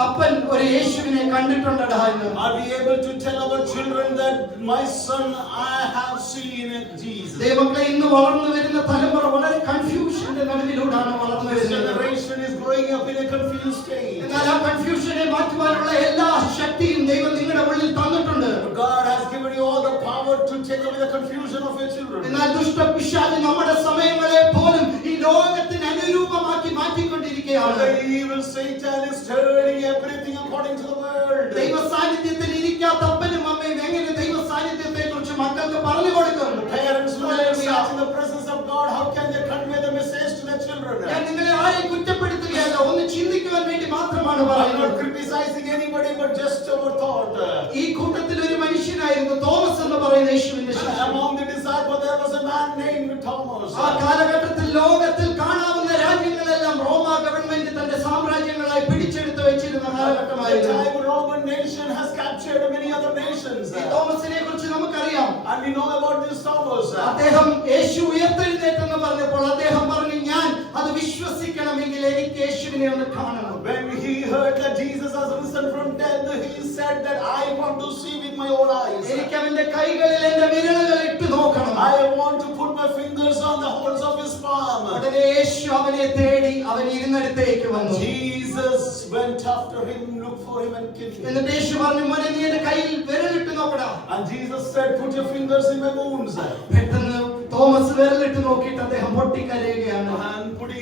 അപ്പൻ ഒരു യേശുവിനെ കണ്ടിട്ടുണ്ടടാ എന്ന്? Are we able to tell our children that my son, I have seen Jesus? ദൈവമക്കളെ, ഇന്ന് വളർന്നു വരുന്ന തലമുറ വളരെ കൺഫ്യൂഷന്റെ നടുവിലൂടെയാണ് വളർന്നു This വരുന്നത്. generation is growing up in a confused state. എന്നാൽ ആ കൺഫ്യൂഷനെ മാറ്റുവാനുള്ള എല്ലാ ശക്തിയും ദൈവം നിങ്ങളുടെ ഉള്ളിൽ തന്നിട്ടുണ്ട്. God has given you all the power to take away the confusion of your children. എന്നാൽ ദുഷ്ടപിശാച് നമ്മുടെ സമയങ്ങളെ പോലും ഈ ലോകത്തിന് അനുരൂപമാക്കി മാറ്റിക്കൊണ്ടിരിക്കുകയാണ്. The evil Satan is turning everything according to the world. ദൈവ സാന്നിധ്യത്തിൽ ഇരിക്കാത്ത അപ്പനും അമ്മയും എങ്ങനെ ദൈവ സാന്നിധ്യത്തെ കുറിച്ച് മക്കൾക്ക് പറഞ്ഞു കൊടുക്കും? Parents who are sat in the presence of God, how can they convey the message to their children? ഞാൻ നിങ്ങളെ ആരെയും കുറ്റപ്പെടുത്തുകയല്ല, ഒന്ന് ചിന്തിക്കുവാൻ വേണ്ടി മാത്രമാണ് I'm not പറയുന്നത്. criticizing anybody, but just our thought. ഈ കൂട്ടത്തിൽ ഒരു മനുഷ്യനായിരുന്നു തോമസ് എന്ന് പറയുന്ന യേശുവിന്റെ ശിഷ്യൻ. Among the disciples, there was a man named Thomas. ആ കാലഘട്ടത്തിൽ ലോകത്തിൽ കാണാവുന്ന രാജ്യങ്ങളെല്ലാം റോമ ഗവൺമെന്റ് തന്റെ സാമ്രാജ്യങ്ങളായി പിടിച്ചെടുത്ത് വെച്ചിരുന്ന The കാലഘട്ടമായിരുന്നു. time Roman nation has captured many other nations. ഈ തോമസിനെ കുറിച്ച് നമുക്കറിയാം. And we know about this Thomas. അദ്ദേഹം യേശു ഉയർത്തെഴുന്നേറ്റെന്ന് പറഞ്ഞപ്പോൾ അദ്ദേഹം പറഞ്ഞു, ഞാൻ അത് വിശ്വസിക്കണമെങ്കിൽ എനിക്ക് യേശുവിനെ ഒന്ന് കാണണം. When he heard that Jesus has risen from death, he said that I want to see with my own eyes. എനിക്ക് അവന്റെ കൈകളിൽ എന്റെ വിരലുകൾ ഇട്ട് നോക്കണം. I want to put my fingers on the holes of his palm. ഉടനെ യേശു അവനെ തേടി അവൻ ഇരുന്നിടത്തേക്ക് വന്നു. Jesus went after him, looked for him and killed him. എന്നിട്ട് യേശു പറഞ്ഞു, മോനെ, നീ എന്റെ കയ്യിൽ വിരലിട്ട് നോക്കടാ. And Jesus said, put your fingers in my wounds. പെട്ടെന്ന് തോമസ് വിരലിട്ട് നോക്കിയിട്ട് അദ്ദേഹം പൊട്ടിക്കരയുകയാണ്. And putting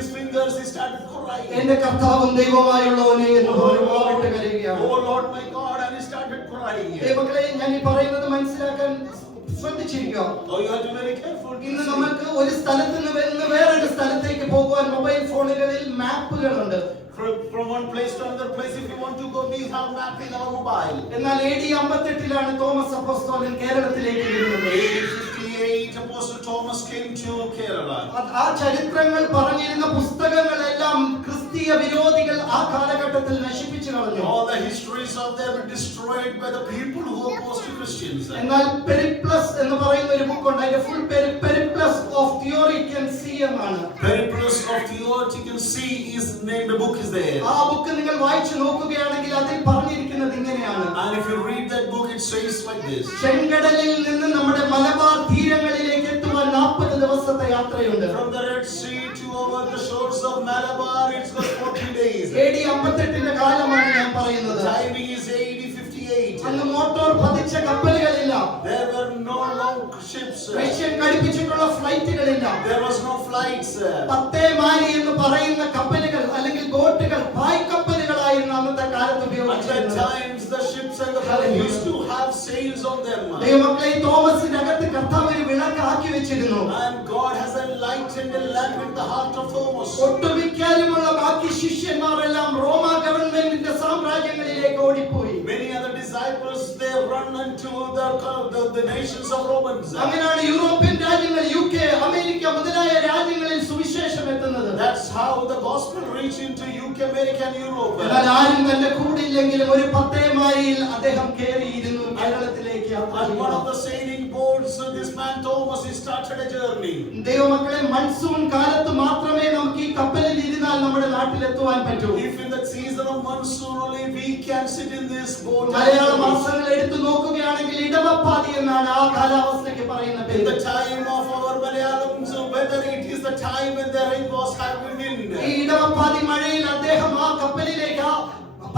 his fingers, he started crying. എന്റെ കർത്താവും ദൈവമായുള്ളവനെ എന്ന് പറഞ്ഞുകൊണ്ട് കരയുകയാണ്. Oh Lord my God, and he started crying. ദൈവമക്കളെ, ഞാൻ ഈ പറയുന്നത് മനസ്സിലാക്കാൻ ശ്രദ്ധിച്ചിരിക്കുക. Oh, you have to be very careful. ഇന്ന് നമുക്ക് ഒരു സ്ഥലത്ത് നിന്ന് വേറൊരു സ്ഥലത്തേക്ക് പോകുവാൻ മൊബൈൽ ഫോണുകളിൽ മാപ്പുകളുണ്ട്. From one place to another place, if you want to go, we have map in our mobile. എന്നാൽ AD 58 തോമസ് അപ്പോസ്തലൻ കേരളത്തിലേക്ക് വരുന്നത്. 58, Apostle Thomas came to Kerala. ആ ചരിത്രങ്ങൾ പറഞ്ഞിരുന്ന പുസ്തകങ്ങളെല്ലാം ക്രിസ്തീയ വിരോധികൾ ആ കാലഘട്ടത്തിൽ നശിപ്പിച്ചു കളഞ്ഞു. All the histories of them were destroyed by the people who opposed to Christians. എന്നാൽ പെരിപ്ലസ് എന്ന് പറയുന്ന ഒരു ബുക്ക് ഉണ്ട്. അതിന്റെ ഫുൾ പേര് പെരിപ്ലസ് ഓഫ് തിയോറിക്കൽ സി എന്നാണ്. Periplus of Theological Sea is named, the book is there. ആ ബുക്ക് നിങ്ങൾ വായിച്ചു നോക്കുകയാണെങ്കിൽ അതിൽ പറഞ്ഞിരിക്കുന്നത് ഇങ്ങനെയാണ്. And if you read that book, it says like this. ചെങ്കടലിൽ നിന്ന് നമ്മുടെ മലബാർ തീരങ്ങളിലേക്ക് എത്തുവാൻ 40 ദിവസത്തെ യാത്രയുണ്ട്. From the Red Sea to over the shores of Malabar, it's got 40 days. AD 58 കാലമാണ് ഞാൻ പറയുന്നത്. Timing is AD 58. അന്ന് മോട്ടോർ പതിച്ച കപ്പലുകളില്ല. There were no long ships. Russian ഘടിപ്പിച്ചിട്ടുള്ള ഫ്ലൈറ്റുകളില്ല. There was no flights. 10 മാരി എന്ന് പറയുന്ന കപ്പലുകൾ അല്ലെങ്കിൽ ബോട്ടുകൾ പായ്ക്കപ്പലുകളായിരുന്നു അന്നത്തെ കാലത്ത് At that ഉപയോഗിച്ചിരുന്നത്. times, the ships and the boats used to have sails on them. ദൈവമക്കളെ, തോമസിന്റെ അകത്ത് കർത്താവ് ഒരു വിളക്ക് ആക്കി വെച്ചിരുന്നു. And God has enlightened a lamp in the heart of Thomas. ഒട്ടുമിക്കാലുമുള്ള ബാക്കി ശിഷ്യന്മാരെല്ലാം റോമ ഗവൺമെന്റിന്റെ സാമ്രാജ്യങ്ങളിലേക്ക് ഓടിപ്പോയി. Many other disciples, they run into the nations of Romans. അങ്ങനെയാണ് യൂറോപ്യൻ രാജ്യങ്ങൾ, UK, അമേരിക്ക മുതലായ രാജ്യങ്ങളിൽ സുവിശേഷം എത്തുന്നത്. That's how the gospel reached into UK, America and Europe. എന്നാൽ ആരും തന്റെ കൂടില്ലെങ്കിലും ഒരു 10 മൈലിൽ അദ്ദേഹം കയറിയിരുന്നു കേരളത്തിലേക്ക് യാത്ര On one of ചെയ്തു. the sailing boats, this man Thomas, he started a journey. ദൈവമക്കളെ, മൺസൂൺ കാലത്ത് മാത്രമേ നമുക്ക് ഈ കപ്പലിൽ ഇരുന്നാൽ നമ്മുടെ നാട്ടിലെത്തുവാൻ പറ്റൂ. If in the season of monsoon only we can sit in this boat. മലയാള മാസങ്ങൾ എടുത്തു നോക്കുകയാണെങ്കിൽ ഇടവപ്പാതി എന്നാണ് ആ കാലാവസ്ഥയ്ക്ക് പറയുന്ന In പേര്. the time of our Malayalam weather, it is the time when the rain was having wind. ഈ ഇടവപ്പാതി മഴയിൽ അദ്ദേഹം ആ കപ്പലിലേക്ക്, ആ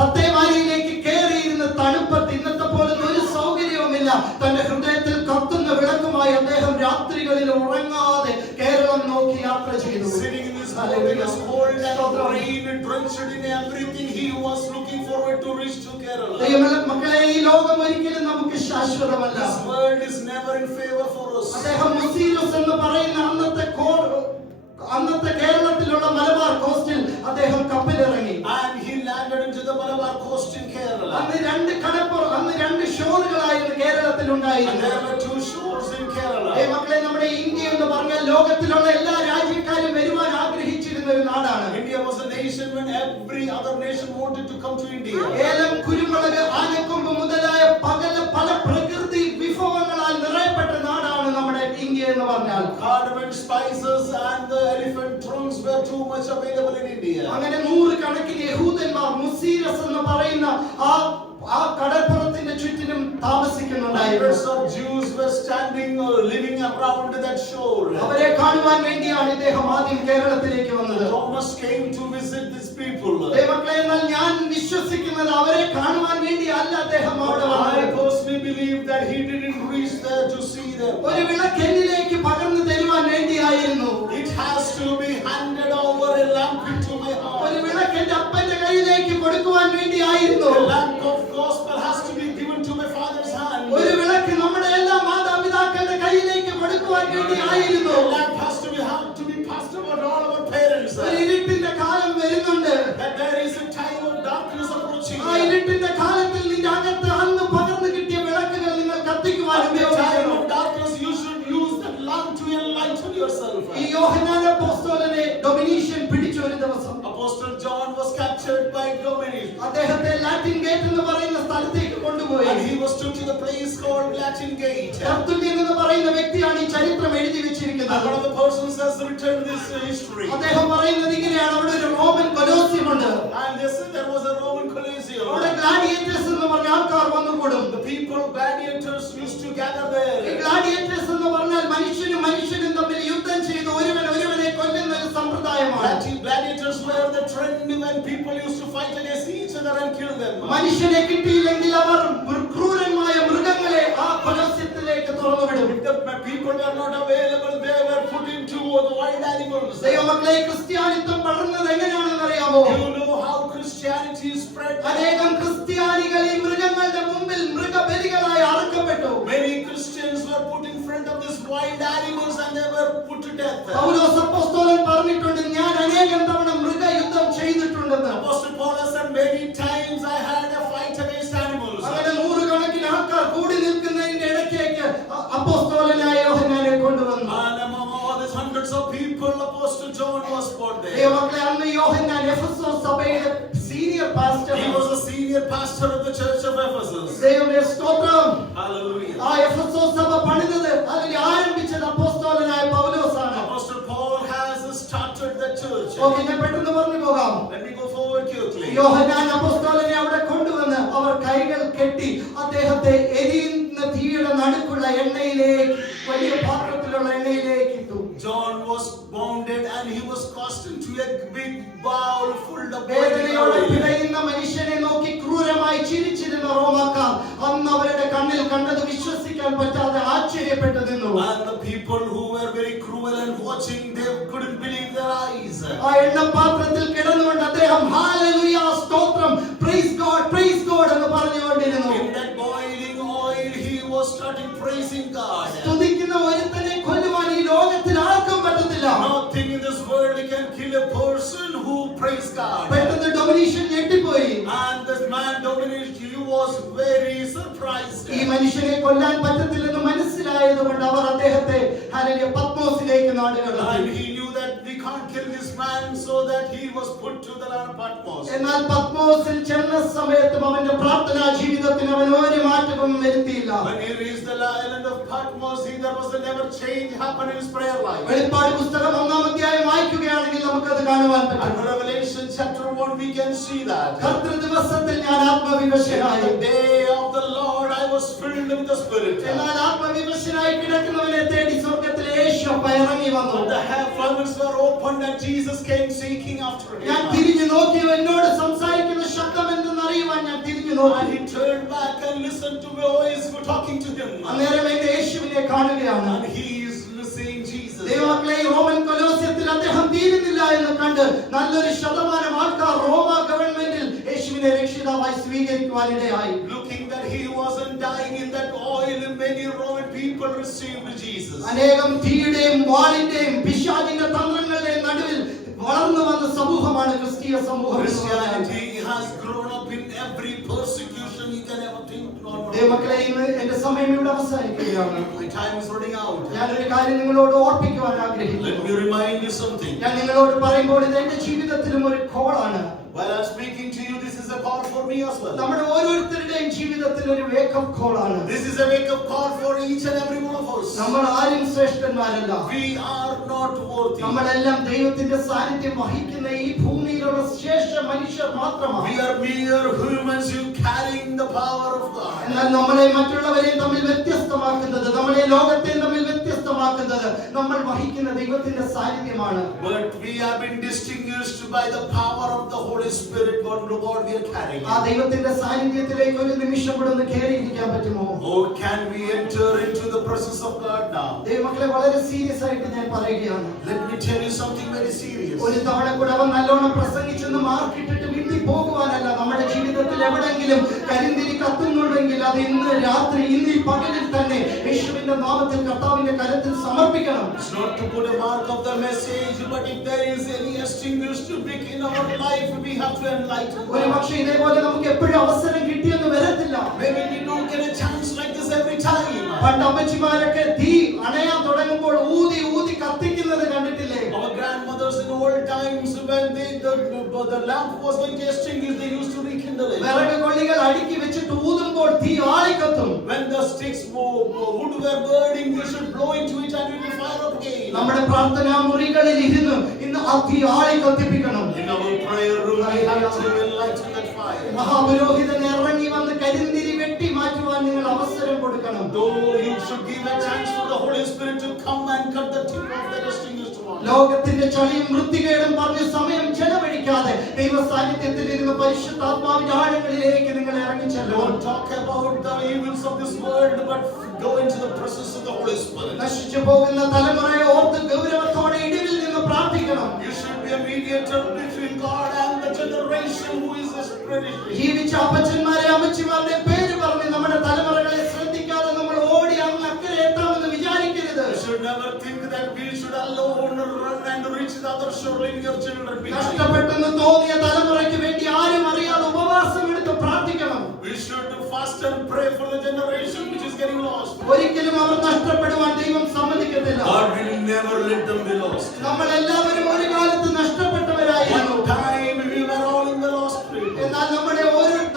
10 മൈലിലേക്ക് കയറിയിരുന്ന തണുപ്പത്ത് ഇന്നത്തെ പോലെ ഒരു സൗകര്യവുമില്ല. തന്റെ ഹൃദയത്തിൽ കത്തുന്ന വിളക്കുമായി അദ്ദേഹം രാത്രികളിൽ ഉറങ്ങാതെ കേരളം നോക്കി യാത്ര ചെയ്തു. Sitting in this boat, it was cold and rain, drenched in everything. He was looking forward to reach to Kerala. മക്കളെ, ഈ ലോകം ഒരിക്കലും നമുക്ക് ശാശ്വതമല്ല. This world is never in favor for us. അദ്ദേഹം മുസീലസ് എന്ന് പറയുന്ന അന്നത്തെ കേരളത്തിലുള്ള മലബാർ കോസ്റ്റിൽ അദ്ദേഹം കപ്പലിറങ്ങി. And he landed into the Malabar coast in Kerala. അന്ന് രണ്ട് ഷോറുകളായിരുന്നു കേരളത്തിൽ And ഉണ്ടായിരുന്നത്. there were 2 shores in Kerala. മക്കളെ, നമ്മുടെ ഇന്ത്യ എന്ന് പറഞ്ഞാൽ ലോകത്തിലുള്ള എല്ലാ രാജ്യക്കാരും വരുവാൻ ആഗ്രഹിച്ചിരുന്ന ഒരു നാടാണ്. India was a nation when every other nation wanted to come to India. ഏലം, കുരുമുളക്, ആനക്കൊമ്പ് മുതലായ പല പ്രകൃതി വിഭവങ്ങളാൽ നിറയപ്പെട്ട നാടാണ് നമ്മുടെ ഇന്ത്യ എന്ന് പറഞ്ഞാൽ. Cardamom, spices and the elephant trunks were too much available in India. അങ്ങനെ 100 കണക്കിന് യഹൂദന്മാർ മുസീരസ് എന്ന് പറയുന്ന ആ കടൽപ്പുറത്തിന്റെ ചുറ്റിനും താമസിക്കുന്നുണ്ടായിരുന്നു. Hundreds of Jews were standing or living around that shore. അവരെ കാണുവാൻ വേണ്ടിയാണ് ഇദ്ദേഹം ആദ്യം കേരളത്തിലേക്ക് വന്നത്. Thomas came to visit these people. മക്കളെ, എന്നാൽ ഞാൻ വിശ്വസിക്കുന്നത് അവരെ കാണുവാൻ വേണ്ടി അല്ല അദ്ദേഹം അവിടെ I വന്നത്. personally believe that he didn't reach there to see them. ഒരു വിളക്കെന്നിലേക്ക് പകർന്നു തരുവാൻ വേണ്ടിയായിരുന്നു. It has to be handed over a lamp into my heart. ഒരു വിളക്ക് എന്റെ അപ്പന്റെ കയ്യിലേക്ക് കൊടുക്കുവാൻ വേണ്ടിയായിരുന്നു. The lamp of gospel has to be given to my father's hand. ഒരു വിളക്ക് നമ്മുടെ എല്ലാ മാതാപിതാക്കളുടെ കയ്യിലേക്ക് കൊടുക്കുവാൻ വേണ്ടിയായിരുന്നു. The lamp has to be passed over to all our parents. ഒരു ഇരുട്ടിന്റെ കാലം വരുന്നുണ്ട്. That there is a time of darkness approaching. ആ ഇരുട്ടിന്റെ കാലത്തിൽ നിന്റെ അകത്ത് അന്ന് പകർന്നു കിട്ടിയ വിളക്കുകൾ നിങ്ങൾ കത്തിക്കുവാൻ At the time ഉപയോഗിക്കണം. of darkness, you should use that lamp to enlighten yourself. ഈ യോഹന്നാൻ അപ്പോസ്തലനെ ഡൊമിനീഷ്യൻ പിടിച്ച ഒരു ദിവസം Apostle John was captured by Dominic. അദ്ദേഹത്തെ ലാറ്റിൻ ഗേറ്റ് എന്ന് പറയുന്ന സ്ഥലത്തേക്ക് കൊണ്ടുപോയി. And he was took to the place called Latin Gate. Tertullian എന്ന് പറയുന്ന വ്യക്തിയാണ് ഈ ചരിത്രം എഴുതി And വെച്ചിരിക്കുന്നത്. one of the persons has written this history. അദ്ദേഹം പറയുന്നത് ഇങ്ങനെയാണ്: അവിടെ ഒരു റോമൻ കൊലോസിയമുണ്ട്. And they said there was a Roman Colosseum. അവിടെ ഗ്ലാഡിയേറ്റേഴ്സ് എന്ന് പറഞ്ഞ ആൾക്കാർ വന്നു കൂടും. The people, gladiators, used to gather ഈ there. ഗ്ലാഡിയേറ്റേഴ്സ് എന്ന് പറഞ്ഞാൽ മനുഷ്യനും തമ്മിൽ യുദ്ധം ചെയ്ത് ഒരുവനെ കൊല്ലുന്ന ഒരു സമ്പ്രദായമാണ്. Gladiators were the trend when people used to fight against each other and kill them. മനുഷ്യനെ കിട്ടിയില്ലെങ്കിൽ അവർ ക്രൂരന്മായ മൃഗങ്ങളെ ആ കൊലോസ്യത്തിലേക്ക് തുറന്നുവിടും. If the people were not available, they were put into the wild animals. ദൈവമക്കളെ, ക്രിസ്ത്യാനിത്വം വളർന്നത് എങ്ങനെയാണെന്ന് അറിയാമോ? You know how Christianity spread. അനേകം ക്രിസ്ത്യാനികൾ ഈ മൃഗങ്ങളുടെ മുമ്പിൽ മൃഗബലികളായി അറുക്കപ്പെട്ടു. Many Christians were put in front of these wild animals and they were put to death. പൗലോസ് അപ്പോസ്തലൻ പറഞ്ഞിട്ടുണ്ട്, ഞാൻ അനേകം തവണ മൃഗയുദ്ധം ചെയ്തിട്ടുണ്ടെന്ന്. Apostle Paul said, many times I had a fight against animals. അങ്ങനെ 100 കണക്കിന് ആൾക്കാർ കൂടി നിൽക്കുന്നതിന്റെ ഇടയ്ക്കേക്ക് അപ്പോസ്തലനായ യോഹന്നാനെ കൊണ്ടുവന്നു. And among all these hundreds of people, Apostle John was put there. ദൈവമക്കളെ, അന്ന് യോഹന്നാൻ എഫെസോസ് സഭയുടെ senior pastor. He was a senior pastor of the church of Ephesus. ദൈവമേ സ്തോത്രം. Hallelujah. ആ എഫെസോസ് സഭ പണിതത്, അതിനെ ആരംഭിച്ചത് അപ്പോസ്തലനായ പൗലോസാണ്. Apostle Paul has started the church. Okay, ഞാൻ പെട്ടെന്ന് പറഞ്ഞു പോകാം. Let me go forward quickly. യോഹന്നാൻ അപ്പോസ്തലനെ അവിടെ കൊണ്ടുവന്ന് അവർ കൈകൾ കെട്ടി അദ്ദേഹത്തെ എരിയുന്ന തീയുടെ നടുക്കുള്ള എണ്ണയിലേക്ക്, വലിയ പാത്രത്തിലുള്ള എണ്ണയിലേക്ക് ഇട്ടു. John was bounded and he was cast into a big bowl full of വേദനയോടെ oil. പിടയുന്ന മനുഷ്യനെ നോക്കി ക്രൂരമായി ചിരിച്ചിരുന്ന റോമാക്കാർ അന്ന് അവരുടെ കണ്ണിൽ കണ്ടത് വിശ്വസിക്കാൻ പറ്റാതെ ആശ്ചര്യപ്പെട്ടു നിന്നു. And the people who were very cruel and watching, they couldn't believe their eyes. ആ എണ്ണപാത്രത്തിൽ കിടന്നുകൊണ്ട് അദ്ദേഹം ഹല്ലേലൂയ, സ്തോത്രം, പ്രൈസ് ഗോഡ് എന്ന് പറഞ്ഞുകൊണ്ടിരുന്നു. In that boiling oil, he was starting praising God. സ്തുതിക്കുന്ന ഒരുത്തനെ കൊല്ലുവാൻ ഈ ലോകത്തിൽ ആർക്കും പറ്റത്തില്ല. Nothing in this world can kill a person who praise God. പെട്ടെന്ന് ഡൊമിനീഷ്യൻ ഞെട്ടിപ്പോയി. And this man Dominic, he was was very surprised. ഈ മനുഷ്യനെ കൊല്ലാൻ പറ്റത്തില്ലെന്ന് മനസ്സിലായതുകൊണ്ട് അവർ അദ്ദേഹത്തെ hallelujah പത്മോസിലേക്ക് നാടുകടത്തി. And he knew that we can't kill this man, so that he was put to the land of Patmos. എന്നാൽ പത്മോസിൽ ചെന്ന സമയത്തും അവന്റെ പ്രാർത്ഥനാ ജീവിതത്തിന് അവൻ ഒരു മാറ്റവും വരുത്തിയില്ല. When he reached the island of Patmos, there was never change happen in his prayer life. വെളിപ്പാട് പുസ്തകം 1-ാം അധ്യായം വായിക്കുകയാണെങ്കിൽ നമുക്കത് കാണുവാൻ And പറ്റും. Revelation chapter 1 we can see that. കർത്തൃ ദിവസത്തിൽ ഞാൻ ആത്മവിവശനായി. The day of the Lord I was filled with the Spirit. എന്നാൽ ആത്മവിവശനായി കിടക്കുന്നവനെ തേടി സ്വർഗ്ഗത്തിലെ യേശു ഇറങ്ങി വന്നു. The heavens were opened and Jesus came seeking after ഞാൻ him. തിരിഞ്ഞു നോക്കി എന്നോട് സംസാരിക്കുന്ന ശബ്ദം എന്തെന്ന് അറിയുവാൻ ഞാൻ തിരിഞ്ഞു നോക്കി. And he turned back and listened to a voice talking to him. അന്നേരം എന്റെ യേശുവിനെ കാണുകയാണ്. And he is seeing Jesus. ദൈവമക്കളെ, റോമൻ കൊലോസ്യത്തിൽ അദ്ദേഹം തീരുന്നില്ല എന്ന് കണ്ട് നല്ലൊരു ശതമാനം ആൾക്കാർ റോമ ഗവൺമെന്റിൽ യേശുവിനെ രക്ഷിതാവായി സ്വീകരിക്കുവാനിടയായി. Looking that he wasn't dying in that oil, many Roman people received Jesus. അനേകം തീയുടെയും വാളിന്റെയും പിശാചിന്റെ തന്ത്രങ്ങളുടെയും നടുവിൽ വളർന്നു വന്ന സമൂഹമാണ് ക്രിസ്തീയ സമൂഹം. Christianity has grown up in every persecution you can ever think of. ദൈവമക്കളെ, ഇന്ന് എന്റെ സമയം ഇവിടെ അവസാനിക്കുകയാണ്. My time is running out. ഞാനൊരു കാര്യം നിങ്ങളോട് ഓർപ്പിക്കുവാൻ ആഗ്രഹിക്കുന്നു. Let me remind you something. ഞാൻ നിങ്ങളോട് പറയുമ്പോൾ ഇത് എന്റെ ജീവിതത്തിലും ഒരു കോളാണ്. While I'm speaking to you, this is a call for me as well. നമ്മുടെ ഓരോരുത്തരുടെയും ജീവിതത്തിൽ ഒരു wake up കോളാണ്. This is a wake-up call for each and every one of us. നമ്മൾ ആരും ശ്രേഷ്ഠന്മാരല്ല. We are not worthy. നമ്മളെല്ലാം ദൈവത്തിന്റെ സാന്നിധ്യം വഹിക്കുന്ന ഈ ഭൂമിയിലുള്ള ശ്രേഷ്ഠ മനുഷ്യർ മാത്രമാണ്. We are mere humans who carrying the power of God. എന്നാൽ നമ്മളെ മറ്റുള്ളവരെയും തമ്മിൽ വ്യത്യസ്തമാക്കുന്നത്, നമ്മളെ ലോകത്തെയും തമ്മിൽ വ്യത്യസ്തമാക്കുന്നത് നമ്മൾ വഹിക്കുന്ന ദൈവത്തിന്റെ സാന്നിധ്യമാണ്. But we have been distinguished by the power of the Holy Spirit, what God we are carrying. ആ ദൈവത്തിന്റെ സാന്നിധ്യത്തിലേക്ക് ഒരു നിമിഷം കൂടെ ഒന്ന് കയറിയിരിക്കാൻ പറ്റുമോ? Oh, can we enter into the presence of God now? ദൈവമക്കളെ, വളരെ സീരിയസ് ആയിട്ട് ഞാൻ പറയുകയാണ്. Let me tell you something very serious. ഒരു തവണ കൂടെ അവൻ നല്ലോണം പ്രസംഗിച്ചെന്ന് മാർക്കിട്ടിട്ട് വീട്ടിൽ പോകുവാനല്ല. നമ്മുടെ ജീവിതത്തിൽ എവിടെങ്കിലും കരിന്തിരി കത്തുന്നുണ്ടെങ്കിൽ അത് ഇന്ന് രാത്രി, ഇന്ന് ഈ പകലിൽ തന്നെ യേശുവിന്റെ നാമത്തിൽ കർത്താവിന്റെ കരത്തിൽ സമർപ്പിക്കണം. It's not to put a mark of the message, but if there is any extinguished wick in our life, we have to enlighten. ഒരു പക്ഷേ ഇതേപോലെ നമുക്ക് എപ്പോഴും അവസരം കിട്ടിയെന്ന് വരത്തില്ല. Maybe we don't get a chance like this every time. പണ്ട് അമ്മച്ചിമാരൊക്കെ തീ അണയാൻ തുടങ്ങുമ്പോൾ ഊതി ഊതി കത്തിക്കുന്നത് കണ്ടിട്ടില്ലേ? Our grandmothers in old times, when the lamp was going to extinguish, they used to rekindle it. വിറക് കൊള്ളികൾ അടുക്കി വെച്ചിട്ട് ഊതുമ്പോൾ തീ ആളിക്കത്തും. When the sticks wood were burning, we should blow into it and it will fire up again. നമ്മുടെ പ്രാർത്ഥനാ മുറികളിൽ ഇരുന്ന് ഇന്ന് ആ തീ ആളി കത്തിപ്പിക്കണം. In our prayer room, we have to enlighten that fire. മഹാപുരോഹിതൻ ഇറങ്ങി വന്ന് കരിന്തിരി വെട്ടി മാറ്റുവാൻ നിങ്ങൾ അവസരം കൊടുക്കണം. Though you should give a chance for the Holy Spirit to come and cut the tip of the extinguished one. ലോകത്തിന്റെ ചളിയും വൃത്തികേടും പറഞ്ഞ് സമയം ചെലവഴിക്കാതെ ദൈവ സാന്നിധ്യത്തിൽ ഇരുന്ന് പരിശുദ്ധാത്മാവിന്റെ ആഴങ്ങളിലേക്ക് നിങ്ങൾ ഇറങ്ങി ചെല്ലണം. Don't talk about the evils of this world, but go into the presence of the Holy Spirit. നശിച്ചു പോകുന്ന തലമുറയെ ഓർത്ത് ഗൗരവത്തോടെ ഇടിവിൽ നിന്ന് പ്രാർത്ഥിക്കണം. You should be a mediator between God and the generation who is perishing. ജീവിച്ച അപ്പച്ചന്മാരെ അമ്മച്ചിമാരുടെ പേര് പറഞ്ഞ് നമ്മുടെ തലമുറകളെ ശ്രദ്ധിക്കാതെ നമ്മൾ ഓടി അങ്ങ് അക്കരെ എത്താമെന്ന് വിചാരിക്കരുത്. You should never think that we should alone run and reach the other shore, leaving your children behind. നഷ്ടപ്പെട്ടെന്ന് തോന്നിയ തലമുറയ്ക്ക് വേണ്ടി ആരും അറിയാതെ ഉപവാസം എടുത്ത് പ്രാർത്ഥിക്കണം. We should fast and pray for the generation which is getting lost. ഒരിക്കലും അവർ നഷ്ടപ്പെടുവാൻ ദൈവം സമ്മതിക്കത്തില്ല. God will never let them be lost. നമ്മൾ എല്ലാവരും ഒരു കാലത്ത് നഷ്ടപ്പെട്ടവരായിരുന്നു. One time we were all in the lost place. എന്നാൽ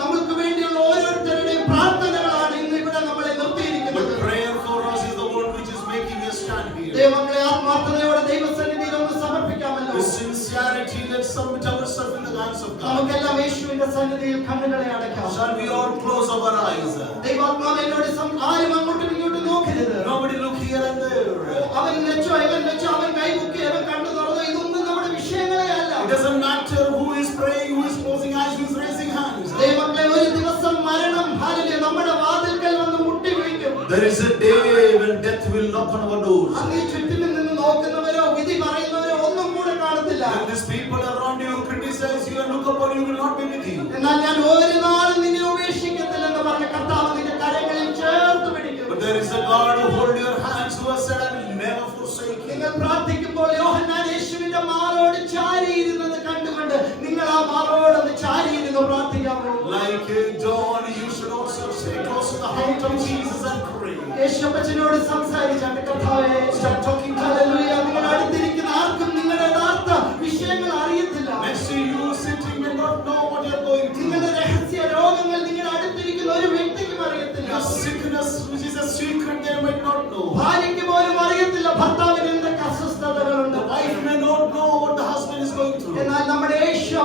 നമുക്ക് വേണ്ടിയുള്ള ഓരോരുത്തരുടെയും പ്രാർത്ഥനകളാണ് ഇന്ന് ഇവിടെ നമ്മളെ നിർത്തിയിരിക്കുന്നത്. But prayer for us is the one which is making us stand here. ദൈവങ്ങളെ ആത്മാർത്ഥതയോടെ ദൈവസന്നിധിയിൽ ഒന്ന് സമർപ്പിക്കാമല്ലോ. With sincerity, let's submit ourselves in the hands of God. നമുക്കെല്ലാം യേശുവിന്റെ സന്നിധിയിൽ കണ്ണുകളെ അടയ്ക്കാം. Shall we all close our eyes? ദൈവാത്മാവ് എന്നോട് ആരും അങ്ങോട്ടും ഇങ്ങോട്ടും നോക്കരുത്. Nobody look here and there. അവൻ വെച്ചോ ഇവൻ വെച്ചോ, അവൻ കൈമുക്കി അവൻ കണ്ണു തുറന്നോ, ഇതൊന്നും നമ്മുടെ വിഷയങ്ങളെ അല്ല. It doesn't matter who is praying, who is closing eyes, who is raising hands. ദൈവങ്ങളെ, ഒരു ദിവസം മരണം ഹല്ലേലൂയ നമ്മുടെ വാതിൽക്കൽ വന്ന് മുട്ടി വിളിക്കും. There is a day when death will knock on our doors. അങ്ങ് ചുറ്റിലും നിന്ന് നോക്കുന്നവരോ വിധി പറയുന്നവരോ ഒന്നും കൂടെ കാണത്തില്ല. When these people around you criticize you and look upon you, will not be with you. എന്നാൽ ഞാൻ ഒരു നാളും നിന്നെ ഉപേക്ഷിക്കത്തില്ലെന്ന് പറഞ്ഞ കർത്താവ് നിന്റെ കരങ്ങളിൽ ചേർത്ത് പിടിക്കും. But there is a God who hold your hands, who has said, I will never forsake you. നിങ്ങൾ പ്രാർത്ഥിക്കുമ്പോൾ യോഹന്നാൻ യേശുവിന്റെ മാറോട് ചാരിയിരുന്നത് കണ്ടുകൊണ്ട് നിങ്ങൾ ആ മാറോട് ചാരിയിരുന്ന് പ്രാർത്ഥിക്കാമോ? Like John, you should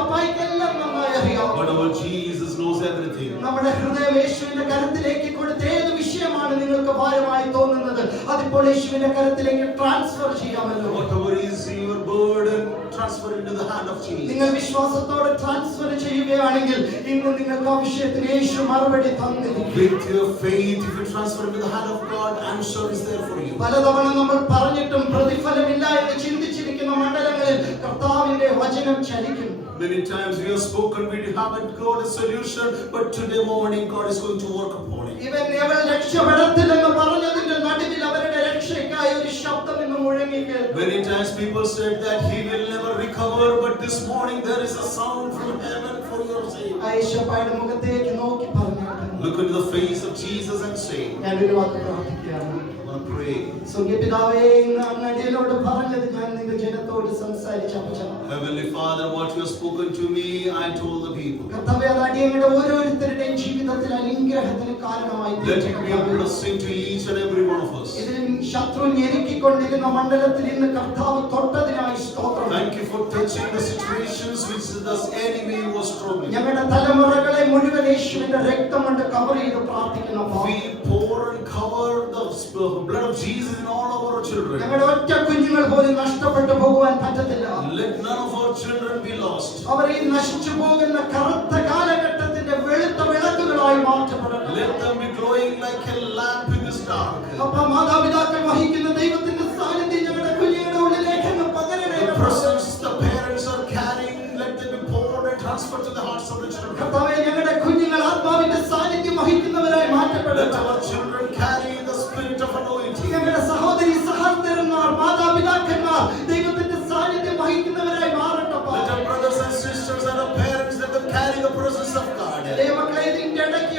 അപ്പായിക്കെല്ലാം നന്നായി അറിയാം. But our Jesus knows everything. നമ്മുടെ ഹൃദയം യേശുവിന്റെ കരത്തിലേക്ക് കൊടുത്ത് ഏത് വിഷയമാണ് നിങ്ങൾക്ക് ഭാരമായി തോന്നുന്നത് അതിപ്പോൾ യേശുവിന്റെ കരത്തിലേക്ക് ട്രാൻസ്ഫർ ചെയ്യാമല്ലോ. Whatever is your burden, transfer into the hand of Jesus. നിങ്ങൾ വിശ്വാസത്തോടെ ട്രാൻസ്ഫർ ചെയ്യുകയാണെങ്കിൽ ഇന്ന് നിങ്ങൾക്ക് ആ വിഷയത്തിന് യേശു മറുപടി തന്നിരിക്കും. With your faith, if you transfer into the hand of God, answer is there for you. പലതവണ നമ്മൾ പറഞ്ഞിട്ടും പ്രതിഫലമില്ല എന്ന് ചിന്തിച്ചിരിക്കുന്ന മണ്ഡലങ്ങളിൽ കർത്താവിന്റെ വചനം ചലിക്കും. Many times we have spoken, we haven't got a solution, but today morning God is going to work upon it. ഇവൻ അവൾ രക്ഷപ്പെടത്തില്ലെന്ന് പറഞ്ഞതിന്റെ നടുവിൽ അവരുടെ രക്ഷയ്ക്കായി ഒരു ശബ്ദം ഇന്ന് മുഴങ്ങി കേൾക്കും. Many times people said that he will never recover, but this morning there is a sound from heaven for your sake. യേശുവിന്റെ മുഖത്തേക്ക് നോക്കി പറഞ്ഞാട്ടെ. Look into the face of Jesus and say, ഞാൻ ഒരു വാക്ക് പ്രാർത്ഥിക്കുകയാണ്. I want to pray. സ്വർഗ്ഗപിതാവേ, ഇന്ന് അങ്ങടിയിലോട് പറഞ്ഞത് ഞാൻ നിന്റെ ജനത്തോട് സംസാരിച്ച അപ്പച്ചാ. Heavenly Father, what you have spoken to me, I told the people. കർത്താവേ, അത് അടിയങ്ങളുടെ ഓരോരുത്തരുടെയും ജീവിതത്തിൽ അനുഗ്രഹത്തിന് കാരണമായി Let it be a blessing to each and every one of us. ഇതിൽ ശത്രു ഞെരുക്കിക്കൊണ്ടിരുന്ന മണ്ഡലത്തിൽ ഇന്ന് കർത്താവ് തൊട്ടതിനായി സ്തോത്രം. Thank you for touching the situations which the enemy was struggling. ഞങ്ങളുടെ തലമുറകളെ മുഴുവൻ യേശുവിന്റെ രക്തം കൊണ്ട് കവർ ചെയ്ത് പ്രാർത്ഥിക്കുന്നു. We pour and cover the blood of Jesus in all of our children. ഞങ്ങളുടെ ഒറ്റ കുഞ്ഞുങ്ങൾ പോലും നഷ്ടപ്പെട്ടു പോകുവാൻ പറ്റത്തില്ല. Let none of our children be lost. അവർ ഈ നശിച്ചു പോകുന്ന കറുത്ത കാലഘട്ടത്തിന്റെ വെളുത്ത വിളക്കുകളായി മാറ്റപ്പെടണം. Let them be glowing like a lamp in this dark. അപ്പോൾ മാതാപിതാക്കൾ വഹിക്കുന്ന ദൈവത്തിന്റെ സാന്നിധ്യം ഞങ്ങളുടെ കുഞ്ഞുങ്ങളുടെ ഉള്ളിലേക്ക് പകരണമേ. The presence the parents are carrying, let them be poured and transferred to the hearts of the children. കർത്താവേ, ഞങ്ങളുടെ കുഞ്ഞുങ്ങൾ ആത്മാവിന്റെ സാന്നിധ്യം വഹിക്കുന്നവരായി Let മാറ്റപ്പെടട്ടെ. our children carry the spirit of anointing. ഞങ്ങളുടെ സഹോദരി സഹോദരന്മാർ മാതാപിതാക്കന്മാർ ദൈവത്തിന്റെ സാന്നിധ്യം വഹിക്കുന്നവരായി മാറട്ടെ. Let our brothers and sisters and our parents, let them carry the presence of God. ദൈവമക്കളെ, ഇതിന്റെ ഇടയ്ക്ക്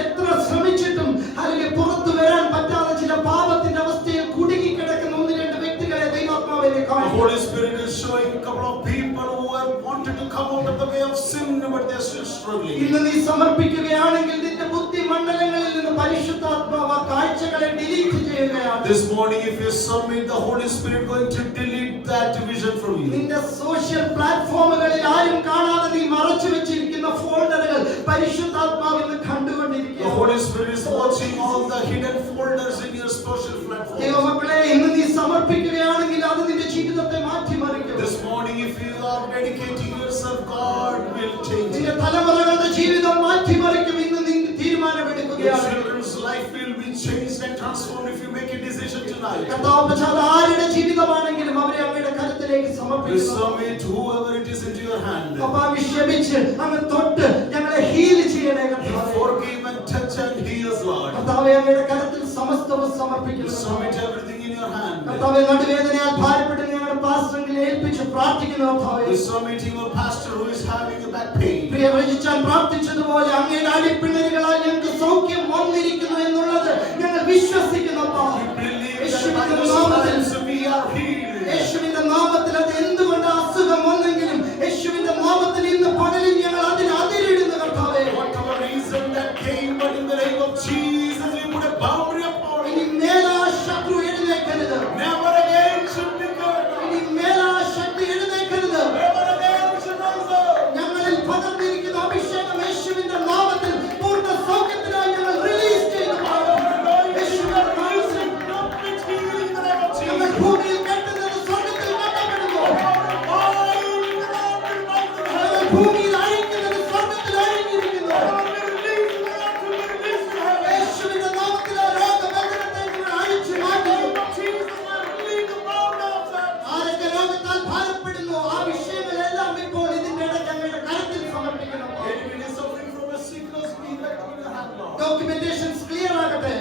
എത്ര ശ്രമിച്ചിട്ടും അല്ലെങ്കിൽ പുറത്തു വരാൻ പറ്റാതെ ചില പാപത്തിന്റെ അവസ്ഥയിൽ കുടുങ്ങി കിടക്കുന്ന ഒന്ന് രണ്ട് വ്യക്തികളെ ദൈവാത്മാവിനെ The കാണും. Holy Spirit is showing a couple of people who have wanted to come out of the way of sin, but they are still struggling. ഇന്ന് നീ സമർപ്പിക്കുകയാണെങ്കിൽ നിന്റെ ബുദ്ധി മണ്ഡലങ്ങളിൽ നിന്ന് പരിശുദ്ധാത്മാവ് ആ കാഴ്ചകളെ ഡിലീറ്റ് ചെയ്യുകയാണ്. This morning, if you submit, the Holy Spirit going to delete that vision from you. നിന്റെ സോഷ്യൽ പ്ലാറ്റ്ഫോമുകളിൽ ആരും കാണാതെ നീ മറച്ചു വെച്ചിരിക്കുന്ന ഫോൾഡറുകൾ പരിശുദ്ധാത്മാവ് ഇന്ന് കണ്ടുകൊണ്ടിരിക്കുക. The Holy Spirit is watching all the hidden folders in your social platform. ദൈവമക്കളെ, ഇന്ന് നീ സമർപ്പിക്കുകയാണെങ്കിൽ അത് നിന്റെ ജീവിതത്തെ മാറ്റിമറിക്കും. This morning, if you are dedicating yourself, God will change നിന്റെ it. തലമുറകളുടെ ജീവിതം മാറ്റിമറിക്കും. ഇന്ന് നീ Your തീരുമാനമെടുക്കുകയാണ്. children's life will be changed and transformed if you make a decision tonight. കർത്താവ് ആരുടെ ജീവിതമാണെങ്കിലും അവരെ അങ്ങയുടെ കരത്തിലേക്ക് You സമർപ്പിക്കുന്നു. submit whoever it is into your hand. അപ്പോൾ ക്ഷമിച്ച് അങ്ങ് തൊട്ട് ഞങ്ങളെ ഹീൽ ചെയ്യണേ കർത്താവേ. Forgive and touch and heal, Lord. കർത്താവേ, അങ്ങയുടെ കരത്തിൽ സമസ്തവും You സമർപ്പിക്കുന്നു. submit everything in your hand. കർത്താവേ, നടുവേദനയാൽ ഭാരപ്പെട്ട് ഞങ്ങളുടെ പാസ്റ്ററിനെ ഏൽപ്പിച്ച് പ്രാർത്ഥിക്കുന്നു കർത്താവേ. You submitting your pastor who is having a back pain. പ്രിയ രചിച്ചാൽ പ്രാർത്ഥിച്ചതുപോലെ അങ്ങയുടെ അടിപ്പിണരുകളാൽ ഞങ്ങൾക്ക് സൗഖ്യം വന്നിരിക്കുന്നു എന്നുള്ളത് ഞങ്ങൾ വിശ്വസിക്കുന്നു അപ്പാ. We believe that by യേശുവിന്റെ your നാമത്തിൽ stripes we are healed. യേശുവിന്റെ നാമത്തിൽ അത് എന്തുകൊണ്ട് അസുഖം വന്നെങ്കിലും യേശുവിന്റെ നാമത്തിൽ ഇന്ന് പകലിൽ ഞങ്ങൾ അതിന് അതിരിടുന്നു കർത്താവേ. Whatever reason that came, but in the name of Jesus, we put a boundary upon ഇനി it. മേലാ ശത്രു എഴുന്നേൽക്കരുത്. Never again should be good. ഇനി മേലാ ശക്തി എഴുന്നേൽക്കരുത്. Never again should rise up. ഞങ്ങളിൽ പകർന്നിരിക്കുന്ന അഭിഷേകം യേശുവിന്റെ നാമത്തിൽ പൂർണ്ണ സൗഖ്യത്തിനായി ഞങ്ങൾ റിലീസ് ചെയ്തു. യേശുവിന്റെ നാമത്തിൽ Complete healing in the name of ഞങ്ങൾ Jesus. ഭൂമിയിൽ കെട്ടുന്നത് സ്വർഗ്ഗത്തിൽ കെട്ടപ്പെടുന്നു. Bind in the name of Jesus. ഞങ്ങൾ ഭൂമിയിൽ അഴിക്കുന്നത് സ്വർഗ്ഗത്തിൽ അഴിഞ്ഞിരിക്കുന്നു. യേശുവിന്റെ നാമത്തിൽ ആ രോഗബന്ധനത്തെ ഞങ്ങൾ അഴിച്ചു മാറ്റി. ആരൊക്കെ രോഗത്താൽ ഭാരപ്പെടുന്നു ആ വിഷയങ്ങളെല്ലാം ഇപ്പോൾ ഇതിന്റെ ഇടയ്ക്ക് ഞങ്ങളുടെ കരത്തിൽ സമർപ്പിക്കണം. ഡോക്യുമെന്റേഷൻസ് ക്ലിയർ ആകട്ടെ.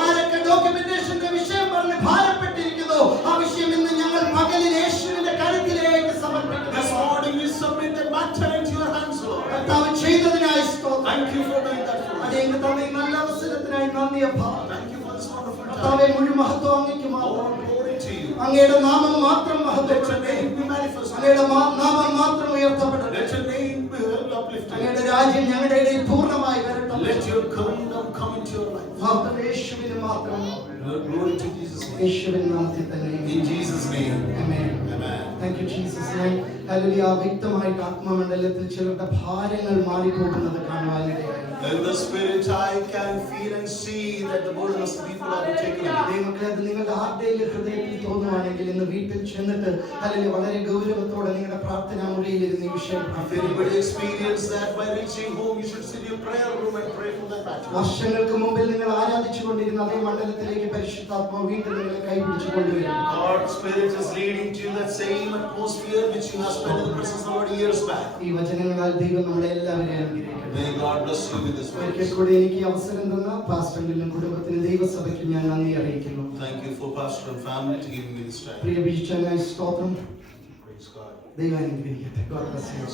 ആരൊക്കെ ഡോക്യുമെന്റേഷന്റെ വിഷയം പറഞ്ഞ് ഭാരപ്പെട്ടിരിക്കുന്നു ആ വിഷയം ഇന്ന് ഞങ്ങൾ പകലിൽ യേശുവിന്റെ കരത്തിലേക്ക് സമർപ്പിക്കുന്നു. കർത്താവ് ചെയ്തതിനായി സ്തോത്രം. അങ്ങയുടെ തന്നെ ഈ നല്ല അവസരത്തിനായി നന്ദി അപ്പാ. കർത്താവേ, മുഴുവൻ മഹത്വം അങ്ങേക്ക് മാത്രം. അങ്ങയുടെ നാമം മാത്രം മഹത്വപ്പെടട്ടെ. അങ്ങയുടെ നാമം മാത്രം ഉയർത്തപ്പെടട്ടെ. അങ്ങയുടെ രാജ്യം ഞങ്ങളുടെ ഇടയിൽ പൂർണ്ണമായി വരട്ടെ. Let your kingdom come into your life. മഹത്വം യേശുവിന് മാത്രം. Glory to Jesus' name. യേശുവിൻ നാമത്തിൽ തന്നെ. In Jesus' name. Amen. Amen. Thank you. Jesus. ഞാൻ ഹല്ലേലൂയ വ്യക്തമായിട്ട് ആത്മമണ്ഡലത്തിൽ ചിലരുടെ ഭാരങ്ങൾ മാറിപ്പോകുന്നത് കാണുവാനിടയായി. In the spirit I can feel and see that the burdens of people are taken away. ദൈവമക്കളെ, അത് നിങ്ങളുടെ ആരുടെയും ഹൃദയത്തിൽ തോന്നുവാണെങ്കിൽ ഇന്ന് വീട്ടിൽ ചെന്നിട്ട് ഹല്ലേലൂയ വളരെ ഗൗരവത്തോടെ നിങ്ങളുടെ പ്രാർത്ഥനാ മുറിയിൽ ഇരുന്ന് ഈ വിഷയം If anybody experience that, by reaching home you should sit in your prayer room and pray for that matter. വർഷങ്ങൾക്ക് മുമ്പിൽ നിങ്ങൾ ആരാധിച്ചുകൊണ്ടിരുന്ന അതേ മണ്ഡലത്തിലേക്ക് പരിശുദ്ധാത്മാവ് വീണ്ടും നിങ്ങളെ കൈപിടിച്ചു കൊണ്ടുവരും. God's Spirit is leading to that same atmosphere which you have spent in the presence of the Lord years back. ഈ വചനങ്ങളാൽ ദൈവം നമ്മളെ എല്ലാവരെയും അനുഗ്രഹിക്കട്ടെ. May God bless you with this ഒരിക്കൽ word. കൂടി എനിക്ക് അവസരം തന്ന പാസ്റ്ററിനും കുടുംബത്തിനും ദൈവസഭയ്ക്കും ഞാൻ നന്ദി അറിയിക്കുന്നു. Thank you for pastor and family to giving me this time. പ്രിയ ബിജുച്ചനായ സ്തോത്രം. Praise God. ദൈവം അനുഗ്രഹിക്കട്ടെ. God bless you.